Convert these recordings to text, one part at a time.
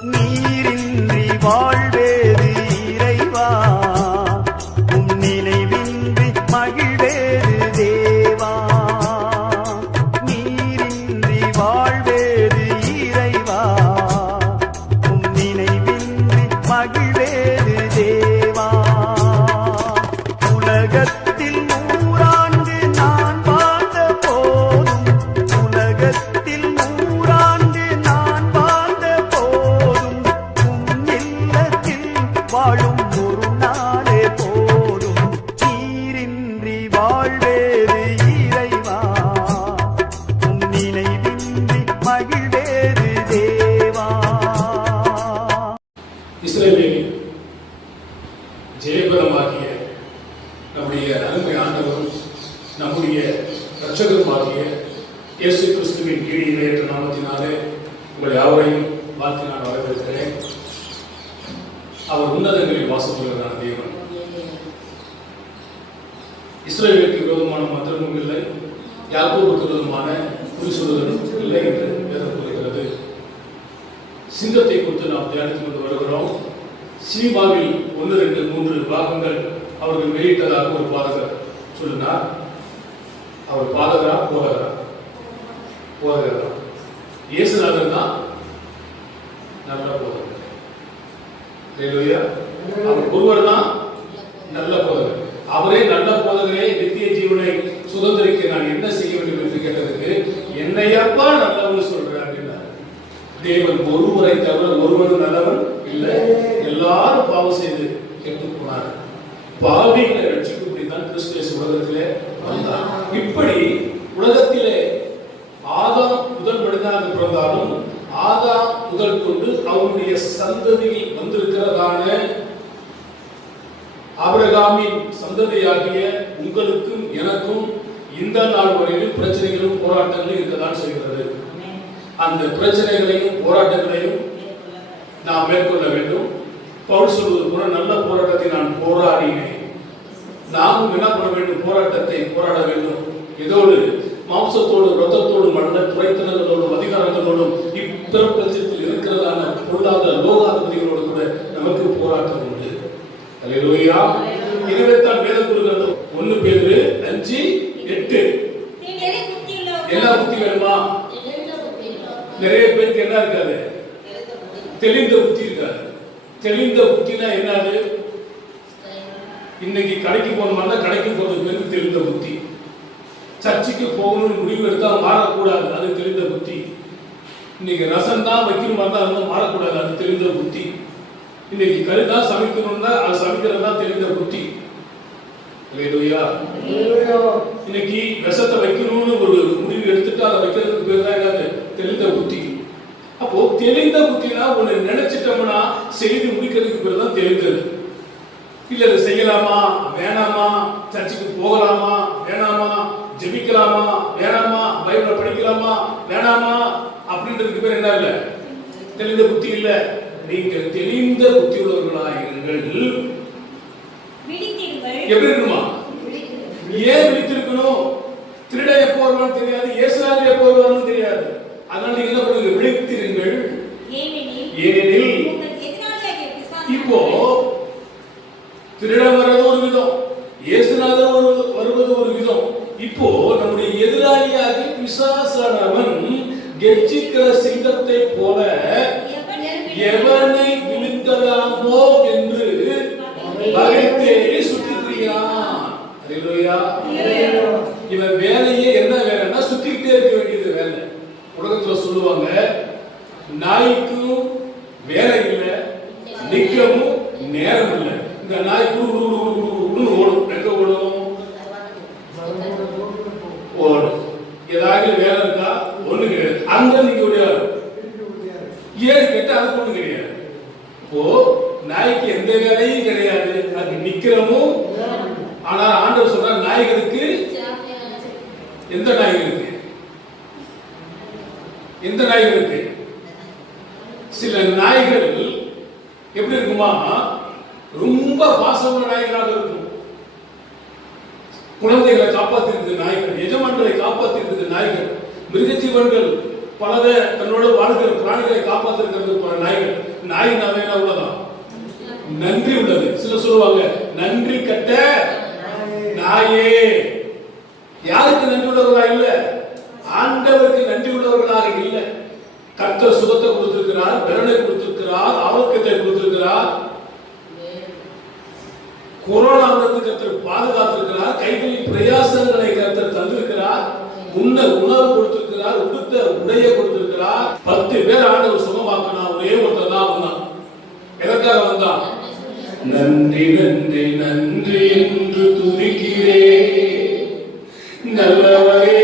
நீரின்றி வாழ்வேது இறைவா, உம் நினைவின்றி மகிழ்வேது தேவா. நீரின்றி வாழ்வேது இறைவா, உம் நினைவின்றி மகிழ்வேது தேவா. உலகத்தில் நூறாண்டு நான் வாழ்ந்த போதும், உலகத்தில் நூறாண்டு நான் வாழ்ந்த போதும், உம் இல்லத்தில் வாழும் ஒரு நாளே போதும். நீரின்றி வாழ்வேது இறைவா, உம் நினைவின்றி மகிழ்வேது தேவா. இஸ்ரவேலின் ஜெயபரமாகிய நம்முடைய அருமை ஆண்டவரும் நம்முடைய இரட்சகருமாகிய இயேசு கிறிஸ்துவின் ஈடு நாமத்தினாலே உங்கள் யாவரையும் வாழ்த்து நான் வரவேற்கிறேன். அவர் உன்னதங்களில் வாசம் கொள்கிறார் தேவன். இஸ்ரவேலுக்கு விரோதமான மந்திரமும் இல்லை, யாக்கோபுக்கு விரோதமான குறி சொல்லுதலும் இல்லை என்று வேதம் கூறுகிறது. சிங்கத்தை குறித்து நாம் தியானித்துக் கொண்டு வருகிறோம். சினிமாவில் 1, 2, 3 பாகங்கள் அவர்கள் வெளியிட்டதாக ஒரு பாதகர் சொல்லினார். அவர் பாதகரா போதகரா? போதகரா. இயேசுநாதர் தான் நல்ல போதகர். அவர் ஒருவர் தான் நல்ல போதகர். அவரே நல்ல போதகரே, நித்திய ஜீவனை சுதந்திரிக்க நான் என்ன செய்ய வேண்டும் என்று கேட்டதுக்கு, என்னையப்பா நல்லவன் சொல்றார். தேவன் ஒருவரை தவிர ஒருவரும் நல்லவன் இல்லை. எல்லாரும் பாவம் செய்து கெட்டு போனார். பாவிகளை ரட்சிக்கும்படிதான் கிறிஸ்து உலகத்திலே வந்தார். இப்படி உலகத்திலே ஆதாம் முதல் மனிதனாக பிறந்தாலும், ஆதாம் முதல் கொண்டு அவருடைய சந்ததியில் வந்திருக்கிறதான ஆபிரகாமின் சந்ததியாகிய உங்களுக்கும் எனக்கும் இந்த நாள் வரையிலும் பிரச்சனைகளும் போராட்டங்களும் இருக்கதான் செய்கிறது. அந்த பிரச்சனைகளையும் போராட்டங்களையும் நாம் மேற்கொள்ள வேண்டும். பவுல் சொல்வது போல நல்ல போராட்டத்தை நான் போராடினேன். நாமும் என்ன பண்ண வேண்டும்? போராட்டத்தை போராட வேண்டும். இதோடு மாம்சத்தோடு இரத்தத்தோடு மனித துறைத்தனங்களோடும் அதிகாரங்களோடும் இப்பிரபஞ்சத்தில் இருக்கிறதான பொருளாதார லோகாதிபதிகளோடு கூட நமக்கு போராட்டம் உண்டு. அல்லேலூயா. எனவே தான் வேதம் கூறுகிறது 1 பேதுரு 5:8 எல்லா புத்தி வேணுமா? நிறைய பேருக்கு என்ன இருக்காது? தெளிந்த புத்தி இருக்காது. தெளிந்த புத்தினா என்னது? இன்னைக்கு கடைக்கு போகணும்னா கடைக்கு போறது பேருக்கு தெளிந்த புத்தி. சர்ச்சைக்கு போகணும்னு முடிவு எடுத்தா மாறக்கூடாது, அது தெளிந்த புத்தி. இன்னைக்கு ரசம் தான் வைக்கணுமா தான் மாறக்கூடாது, அது தெளிந்த புத்தி. இன்னைக்கு கறி தான் சமைக்கணும்னா அது சமைக்கிறது தான் தெளிந்த புத்தி. இன்னைக்கு விஷத்தை வைக்கணும்னு ஒரு முடிவு எடுத்துட்டு அதை வைக்கிறதுக்கு பேர் தான் என்னது? தெளிந்த புத்தி. அப்போ தெளிந்த புத்தினா ஒண்ணு நினைச்சிட்டோம்னா செய்து முடிக்கிறதுக்கு பேர் தான் தெளிந்தது. இல்ல அதை செய்யலாமா வேணாமா, சர்ச்சுக்கு போகலாமா வேணாமா, ஜெபிக்கலாமா வேணாமா, பைபிளை படிக்கலாமா வேணாமா அப்படின்றதுக்கு பேர் என்ன இல்ல? தெளிந்த புத்தி இல்ல. நீங்கள் தெளிந்த புத்தி உள்ளவர்களாயிருங்கள். எப்படி இருக்குமா? ஏன் விழித்திருக்கணும்? திருட எப்போ வருவான்னு தெரியாது, இயேசுநாதர் எப்போ வருவான்னு தெரியாது. அதனால நீங்க என்ன பண்ணுங்க? விழித்திருங்கள். ஏனெனில் இப்போ திருட வர்றது ஒரு விதம், இயேசுநாதர் வருவது ஒரு விதம். இப்போ நம்முடைய எதிராளியாகி பிசாசானவன் கெர்ச்சிக்கிற சிங்கத்தை போல எவனை விழுங்கலாமோ என்று வகைத்தேடி சுற்றிக்கிறான். இவன் வேலையே என்ன வேலைன்னா சுத்திக்கிட்டே இருக்க வேண்டியது வேலை. உலகத்துல சொல்லுவாங்க, நாய்க்கும் வேலை இல்லை, நிக்கவும் நேரம் இல்லை. இந்த நாய் ஓடும். எங்க ஓடும்? ஓடும். ஏதாவது வேலை இருக்கா? ஒண்ணு கிடையாது. அங்க நீங்க ஏழு கேட்டா அது ஒண்ணு கிடையாது. இப்போ நாய்க்கு எந்த வேலையும் கிடையாது, அது நிக்கிறமும். ஆனா ஆண்டவர் சொல்ற நாய்களுக்கு எந்த நாய்களுக்கு? எந்த நாய்களுக்கு? சில நாய்கள் எப்படி இருக்குமா? ரொம்ப பாசமான நாய்களாக இருக்கும். குழந்தைகளை காப்பாற்றிருக்கிற நாய்கள், எஜமான்களை காப்பாற்றிருக்கிற நாய்கள், மிருக ஜீவன்கள் பலத தன்னோட வாழ்கிற பிராணிகளை காப்பாற்றிருக்கிறது பல நாய்கள். நாய் நாவே உள்ளதான் நன்றி உள்ளது. சில சொல்லுவாங்க நன்றி கட்ட நாயே. யாருக்கு நன்றி உள்ளவர்களாக இல்ல? ஆண்டவருக்கு நன்றி உள்ளவர்களாக இல்ல. கர்த்தர் சுகத்தை கொடுத்திருக்கிறார், பலனை கொடுத்திருக்கிறார், ஆரோக்கியத்தை கொடுத்திருக்கிறார், கொரோனாவிலிருந்து கர்த்தர் பாதுகாத்திருக்கிறார், கைகளின் பிரயாசங்களை கர்த்தர் தந்திருக்கிறார், உண்ண உணவு கொடுத்திருக்கிறார், உடுத்த உடைய கொடுத்திருக்கிறார். 10 பேர் ஆண்டவர் சுகமாக்கினா ஒரே ஒருத்தர் தான் வந்தான். எதற்காக வந்தான்? நன்றி நன்றி நன்றி என்று துதிக்கிறேன், நல்லவரே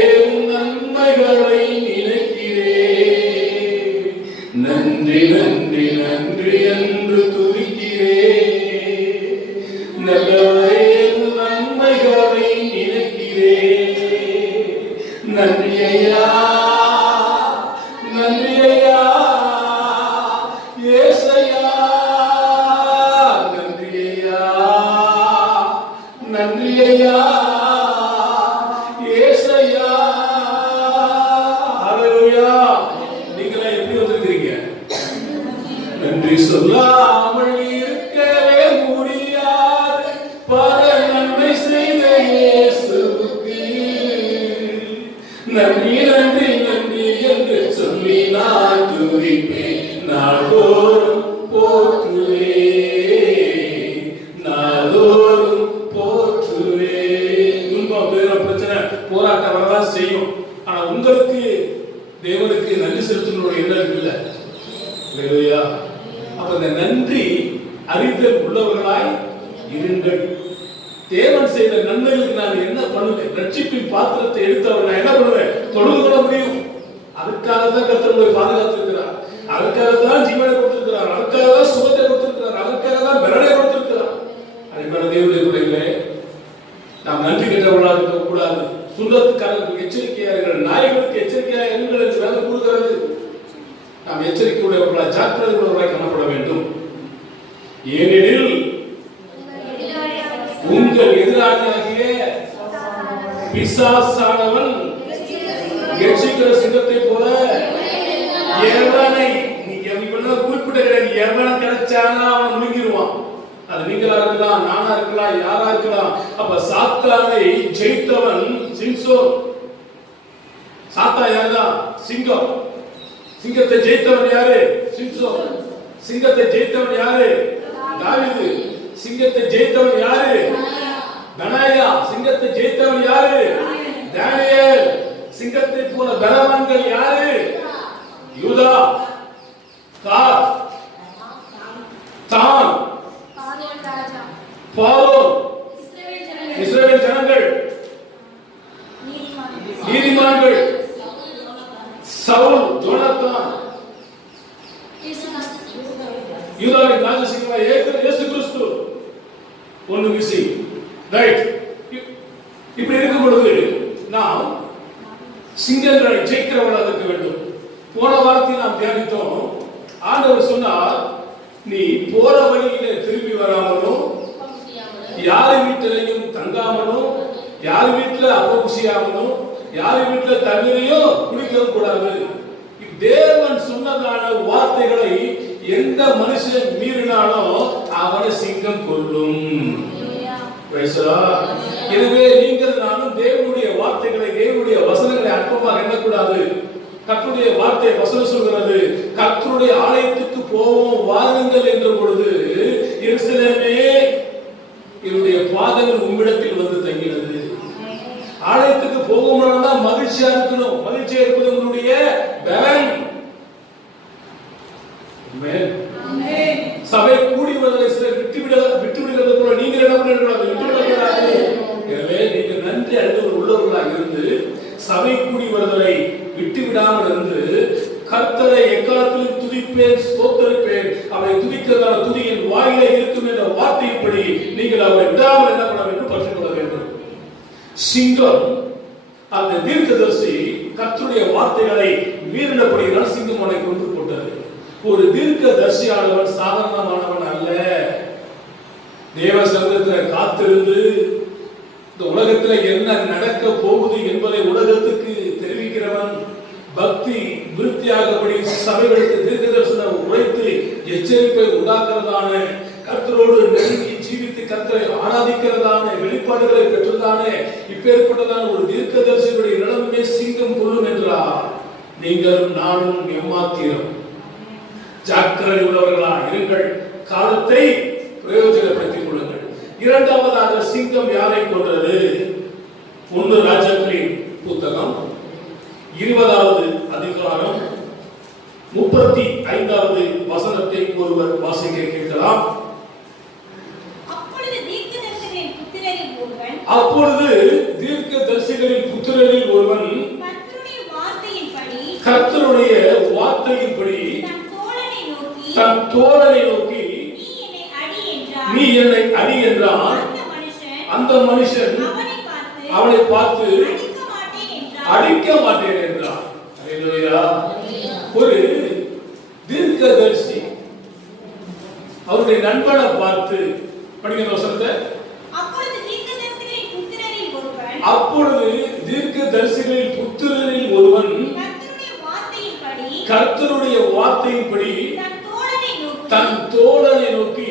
நன்மைகளை நினைக்கிறேன். நன்றி நன்றி நன்றி என்று துதிக்கிறேன், நல்லவரே நன்மைகளை நினைக்கிறேன். நன்றி ஐயா, நன்றி ஐயா, ஏசையா, நன்றி ஐயா, நன்றி ஐயா, ஏசையா. ஹல்லேலூயா. நீங்களா எப்படி வந்திருக்கீங்க? நன்றி சொல்லாமல் இருக்கவே முடியாது பல நன்மை செய்த இயேசுவுக்கு நன்றி நன்றி நன்றி என்று சொல்லி நான் துதிப்பேன், நாள்தோறும் போற்றுவேன், நாள்தோறும் போற்றுவேன். துன்பம், துயரம், பிரச்சனை, போராட்டம் வரதான் செய்யும். ஆனா உங்களுக்கு தேவனுக்கு நன்றி செலுத்தணும் எண்ணம் இல்ல. ஹல்லேலூயா. அப்ப இந்த நன்றி அறிதல் உள்ளவர்களாய் இருங்கள். தேவன் செய்த நன்மைகளுக்கு நான் என்ன பண்ணுவேன்? ரட்சிப்பின் பாத்திரத்தை எடுத்தவர் நான் என்ன பண்ணுவேன்? தொழுது கொள்ள முடியும். அதுக்காக தான் கர்த்தர் பாதுகாத்திருக்கிறார், அதுக்காக தான் ஜீவனை கொடுத்திருக்கிறார், அதுக்காக தான் சுகத்தை கொடுத்திருக்கிறார், அதுக்காக தான் பலனை கொடுத்திருக்கிறார். அதேபோல தேவனுடைய பிள்ளைகளே, நாம் நன்றி கெட்டவர்களாக இருக்கக்கூடாது. சுள்ளத்துக்காரர்களுக்கு எச்சரிக்கையார்கள், நாய்களுக்கு எச்சரிக்கையாக இருங்கள் என்று வேதம் கூறுகிறது. நாம் எச்சரிக்கையுடையவர்களாய் ஜாக்கிரதை உள்ளவர்களாய் காணப்பட வேண்டும். ஏனெனில் உங்கள் எதிராளியாகிய பிசாசானவன் எச்சிக்கிற சிங்கத்தை போல எவனை குறிப்பிட்ட எவனை கிடைச்சானா அவன் முழுங்கிடுவான். அது நீங்களா இருக்கலாம், நானா இருக்கலாம், யாரா இருக்கலாம். அப்ப சாத்தானை ஜெயித்தவன் சிம்சோன். சாத்தா யாருதான்? சிங்கம். சிங்கத்தை ஜெயித்தவன் யாரு? சிம்சோன். சிங்கத்தை ஜெயித்தவன் யாரு? தாவீது. சிங்கத்தை ஜெயித்தவன் யாரு? பெனாயா. சிங்கத்தை ஜெயித்தவன் யாரு? தானியேல். சிங்கத்தை போல பலவான்கள் யாரு? யூதா, காத், தான், பார்வோன், இஸ்ரவேல் ஜனங்கள், நீதிமான்கள், சவுல், யோனத்தான், யூதாவின் ராஜசிங்கமாய் இயேசு கிறிஸ்து. ஒன்னு மிஸ்ஸி. ரைட். இப்படி இருக்கும் பொழுது நாம் சிங்கங்களை ஜெயிக்கிறவர்களாக இருக்க வேண்டும். போன வாரத்தில் நாம் தியானித்தோம். ஆண்டவர் சொன்னார், நீ போற வழியிலே திரும்பி வராமலும், யார் வீட்டிலையும் தங்காமலும், யார் வீட்டுல அப்பகுசியாமலும், யார் வீட்டுல தண்ணீரையும் குடிக்கவும் கூடாது. தேவன் சொன்னதான வார்த்தைகளை எந்த மனுஷன் மீறினாலும் அவனை சிங்கம் கொல்லும். எனவே நீங்கள் நானும் தேவனுடைய வார்த்தைகளை, தேவனுடைய வசனங்களை அற்பமாக எண்ணக்கூடாது. கர்த்தருடைய வார்த்தை வசனம் சொல்கிறது, கர்த்தருடைய ஆலயத்துக்கு போவோம் வாருங்கள் என்ற பொழுது எருசலேமே என்னுடைய பாதங்கள் உம்மிடத்தில் வந்து தங்கினது. ஆலயத்துக்கு போகும்போது தான் மகிழ்ச்சியா இருக்கணும். மகிழ்ச்சியா இருப்பது உங்களுடைய பலன். சபை கூடி வருவதை சிலர் விட்டுவிடுகிறது போல நீங்கள் என்ன பண்ணக்கூடாது? விட்டுவிடக்கூடாது. எனவே நீங்கள் நன்றி அறிந்தவர் உள்ளவர்களாக இருந்து சபை கூடி வருவதை விட்டுவிடாமல் இருந்து கர்த்தரை எக்காலத்திலும் துதிப்பேன், ஸ்தோத்தரிப்பேன், அவரை துதிக்கிறதான துதியின் வாயிலே இருக்கும் என்ற வார்த்தையின்படி நீங்கள் அவரை விடாமல் என்ன பண்ண வேண்டும்? பற்றிக் கொள்ள வேண்டும். சிங்கம், அந்த தீர்க்கதரிசி கர்த்தருடைய வார்த்தைகளை மீறினபடியால் சிங்கம் அவனை கொண்டு போட்டது. ஒரு தீர்க்கதரிசியானவன் சாதாரணமானவன் அல்ல. தேவ சமூகத்தில் காத்திருந்து இந்த உலகத்தில் என்ன நடக்க போகுது என்பதை உலகத்துக்கு தெரிவிக்கிறவன். பக்தி விருத்தியாகபடி சபைகளுக்கு தீர்க்க தரிசனம் உரைத்து எச்சரிப்பை உண்டாக்குறதான, கர்த்தரோடு நெருங்கி ஜீவித்து கர்த்தரை ஆராதிக்கிறதான வெளிப்பாடுகளை பெற்றதானே இப்பேற்பட்டதான ஒரு தீர்க்கதரிசியுடைய நிலைமை சிங்கம் கொள்ளும் என்றார். நீங்களும் நானும் எம்மாத்திரம் ஜாக்கிரதை உள்ளவர்களா இருங்கள், காலத்தை பிரயோஜனப்படுத்திக் கொள்ளுங்கள். இரண்டாவதாக சிங்கம் யாரை கொன்றது? 1 ராஜாக்களின் புத்தகம் 20வது அதிகாரம் 35வது வசனத்தை ஒருவர் வாசிக்க கேட்கலாம். அப்பொழுது தீர்க்கதரிசிகளின் புத்திரரில் ஒருவன் கர்த்தருடைய வார்த்தையின்படி தன் தோழனை நோக்கி நீ என்னை அடி என்றான். அந்த மனுஷன் அவனை பார்த்து அடிக்க மாட்டேன் என்றான். அல்லேலூயா. ஒரு தீர்க்கதரிசி அவருடைய நண்பனை பார்த்து படிக்கிற வசனத்தை, அப்பொழுது தீர்க்கதரிசிகளின் புத்திரரில் ஒருவன் கர்த்தருடைய வார்த்தையின்படி தன் தோழனை நோக்கி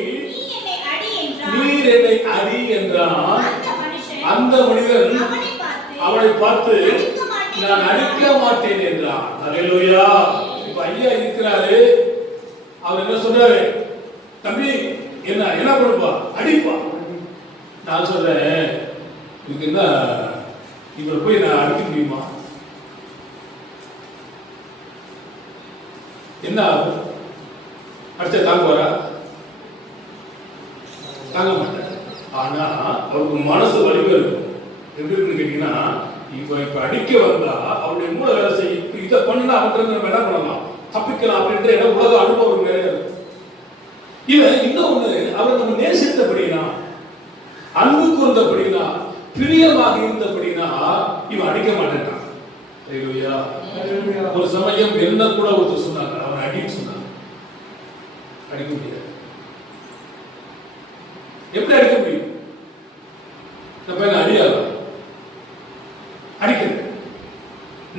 நீர் என்னை அடி என்றான். அந்த மனிதன் அவனை பார்த்து நான் அடிக்க மாட்டேன் என்றான். அல்லேலூயா. இப்ப ஐயா இருக்கிறாரு, அவர் என்ன சொல்றாரு? தம்பி என்ன பண்ணுப்பா, அடிப்பா. நான் சொல்றேன், இதுக்கு என்ன இவர் போய் நான் அடிக்க முடியுமா? என்ன அடிச்ச தாங்குவாரா? தாங்க மாட்டார். ஆனா அவருக்கு மனசு வலிமை இருக்கும். எப்படி இருக்குன்னு கேட்டீங்கன்னா, இப்ப அடிக்க வந்தா அவருடைய மூளை வேலை செய்யும். இதை பண்ணா அவன் நம்ம என்ன பண்ணலாம், தப்பிக்கலாம் அப்படின்ற இடம் உலக அனுபவம் நிறைய இருக்கும். இவன் இன்னொன்னு, அவர் நம்ம நேசித்தபடினா, அன்பு கூர்ந்தபடினா, பிரியமாக இருந்தபடினா இவன் அடிக்க மாட்டேன். ஒரு சமயம் என்ன கூட ஒருத்தர் சொன்னாங்க, அவன் அடின்னு சொன்னாங்க. அடிக்க முடியாது. எப்படி அடிக்க முடியும்? நம்ம என்ன அடியாத அடிக்க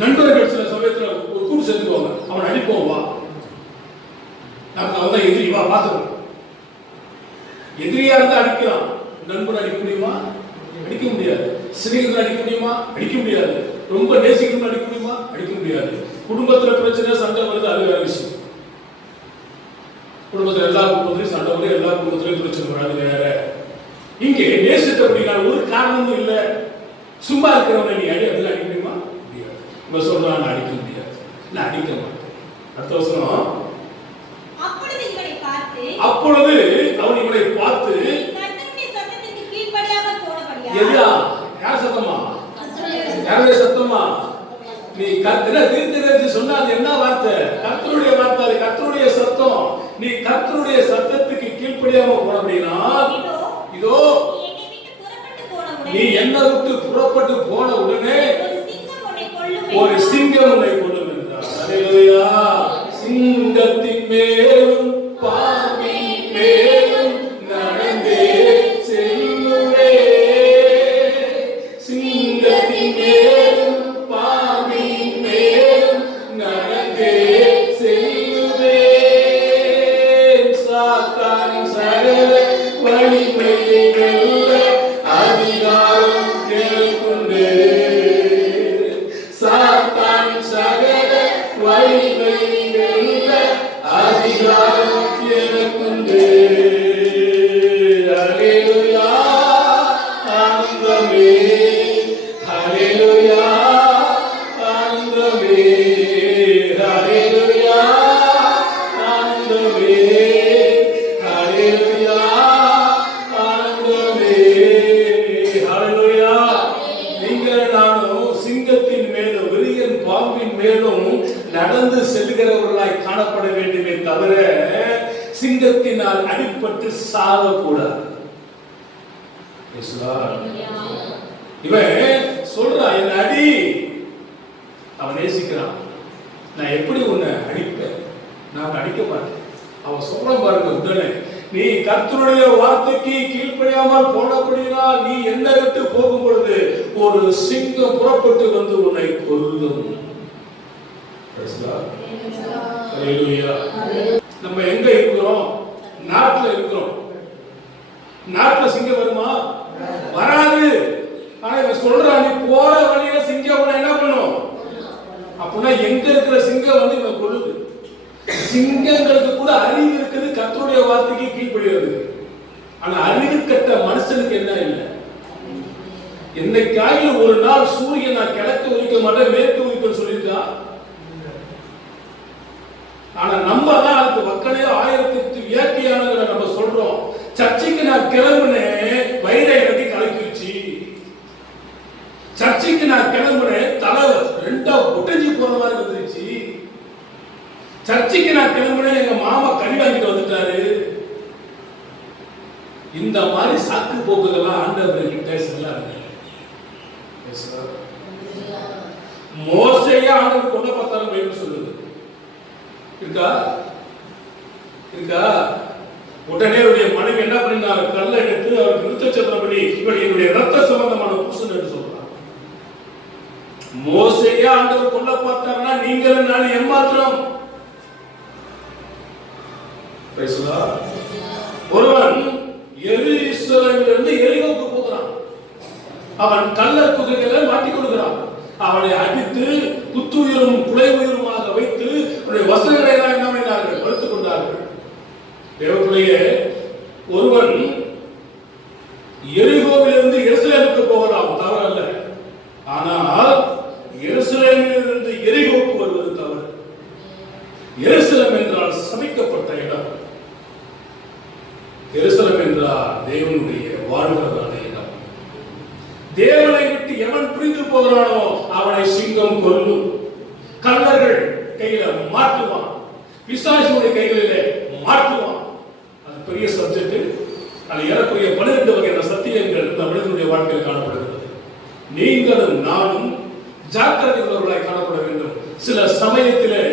நண்பர்கள் சில சமயத்துல ஒரு கூட்டு சேர்ந்துக்குவாங்க, அவன் அடிப்போம் வா, நமக்கு அவன் தான் எதிரி, வா பார்த்துக்கணும். எதிரியா இருந்தா அடிக்கலாம். நண்பன் அடிக்க முடியுமா? அடிக்க முடியாது. சிநேகிதன் அடிக்க முடியுமா? அடிக்க முடியாது. ரொம்ப நேசிக்கணும் அடிக்க முடியுமா? அடிக்க முடியாது. குடும்பத்துல பிரச்சனை சண்டை வருது, அது வேற விஷயம். குடும்பத்துல எல்லா குடும்பத்திலையும் சண்டை வருது, எல்லா குடும்பத்திலையும் பிரச்சனை வரும், அது வேற. இங்கே நேசித்தபடினா ஒரு காரணமும் இல்ல, சும்மா இருக்கிறவனை நீ அடி, அதுல அடிக்க முடியுமா? முடியாது. இவ சொல்றான் நான் அடிக்க முடியாது, நான் அடிக்க மாட்டேன். அடுத்த வசனம், அப்பொழுது அவன் இவனை பார்த்து யார் சத்தமா? யாருடைய சத்தமா? நீ தீர்க்கதரிசி சொன்னா அது என்ன வார்த்தை? கர்த்தருடைய வார்த்தை, கர்த்தருடைய சத்தம். நீ கர்த்தருடைய சத்தத்துக்கு கீழ்ப்படியாம போன அப்படின்னா, இதோ நீ என்னை விட்டு புறப்பட்டு போன உடனே ஒரு சிங்கம் உன்னை கொல்லும் என்றார். அல்லேலூயா. சிங்கத்தின் மேலும் பாம்பின் மேலும் நடந்தே செல்லுவே, சிங்கத்தின் மேலும் பாம்பின் மேலும் நடந்தே செல்லுவே, சாத்தான் சகல வலிமையை வெல்ல அதிகாரம் எனக்குண்டு, சாத்தான் சகல வலிமையை வெல்ல அதிகாரம் எனக்குண்டு. ஹல்லேலூயா. ஆனந்தமே, ஹல்லேலூயா, ஆனந்தமே, ஹல்லேலூயா, ஆனந்தமே, ஹல்லேலூயா, ஆனந்தமே, ஹல்லேலூயா. நீங்கள் நானும் சிங்கத்தின் மேலும் விரியன் பாம்பின் மேலும் நடந்து செல்கிறவர்களாய் காணப்பட வேண்டுமே தவிர சிங்கத்தினால் அடிபட்டு சாகக்கூடாது. இவன் சொல்றான் என்ன அடி, அவன் நேசிக்கிறான். நான் எப்படி உன்னை அடிப்பேன்? நான் அடிக்க மாட்டேன். அவன் சொல்ற பாருங்க, உடனே நீ கர்த்தருடைய வார்த்தைக்கு கீழ்ப்படியாமல் போனபடினா நீ என்னை விட்டு போகும் பொழுது ஒரு சிங்கம் புறப்பட்டு வந்து உன்னை கொல்லும். நம்ம எங்க இருக்கிறோம்? நாட்டுல இருக்கிறோம். நாட்டுல சிங்கம் வருமா? வராது. ஆனா இவன் சொல்றான், நீ போற வழியில சிங்கம் உன்னை என்ன பண்ணும் அப்படின்னா, எங்க இருக்கிற சிங்கம் வந்து இவன் கொள்ளுது. சிங்கங்களுக்கு கூட அறிவு இருக்குது, கர்த்தருடைய வார்த்தைக்கு கீழ்ப்படிகிறது. ஆனா அறிவு கட்ட மனுஷனுக்கு என்ன இல்லை. என்னைக்காக ஒரு நாள் சூரியன் நான் கிழக்கு உதிக்க மாட்டேன் மேற்கு உதிக்க சொல்லியிருக்கா? ஆனா நம்ம தான் அதுக்கு மக்களே 1008 இயற்கையானதை நம்ம சொல்றோம். சர்ச்சைக்கு நான் கிளம்புனேன், வயிறை எனக்கு கலக்கிடுச்சு. சர்ச்சைக்கு நான் கிளம்புனேன், தலை 2 ஒட்டஞ்சி போற மாதிரி வந்துருச்சு. சர்ச்சைக்கு நான் கிளம்புனேன், எங்க மாமா கறி வாங்கிட்டு வந்துட்டாரு. இந்த மாதிரி சாக்கு போக்குதெல்லாம் ஆண்டவர் கிட்ட செல்லாது. மோசையா ஆண்டவர் கொல்ல பார்த்தாலும் பைபிள் சொல்லுது. இருக்கா? இருக்கா? உடனே அவருடைய மனைவி என்ன பண்ணினார்? கல்லை எடுத்து அவர் விருத்தச்சத்திரப்படி இவள் என்னுடைய ரத்த சம்பந்தமான புருஷன் என்று சொல்றார். மோசையா ஆண்டவர் கொல்ல பார்த்தார்னா நீங்களும் நான் ஏமாத்திரம். ஒருவன் எருசலேமிலிருந்து எரிகோவுக்கு போகிறான். அவன் கல்லர் குகைகளை மாட்டிக் கொடுக்கிறான். அவனை அடித்து குத்துயிரும் குலை உயிருமாக வைத்து வசனங்களை எல்லாம் என்ன பண்ணினார்கள்? வளர்த்துக் கொண்டார்கள். தேவனுடைய ஒருவன் எரிகோவிலிருந்து எருசலேமுக்கு போகலாம், தவறல்ல. ஆனால் எருசலேமிலிருந்து எரிகோவுக்கு வருவது தவறு. எருசலேம் என்றால் சபிக்கப்பட்ட இடம். எருசலேம் என்றால் தேவனுடைய வாழ்கிறதான இடம். தேவனை விட்டு எவன் புரிந்து போகிறானோ அவனை சிங்கம் கொல்லும். கள்ளர்கள் கையில மாட்டுவான், பிசாசுடைய கைகளிலே மாட்டுவான். அது பெரிய சப்ஜெக்ட். அது ஏறக்குறைய 12 வகையான சத்தியங்கள் இந்த மனிதனுடைய வாழ்க்கையில் காணப்படுகிறது. நீங்களும் நானும் ஜாக்கிரதை உள்ளவர்களாய் காணப்பட வேண்டும். சில சமயத்திலே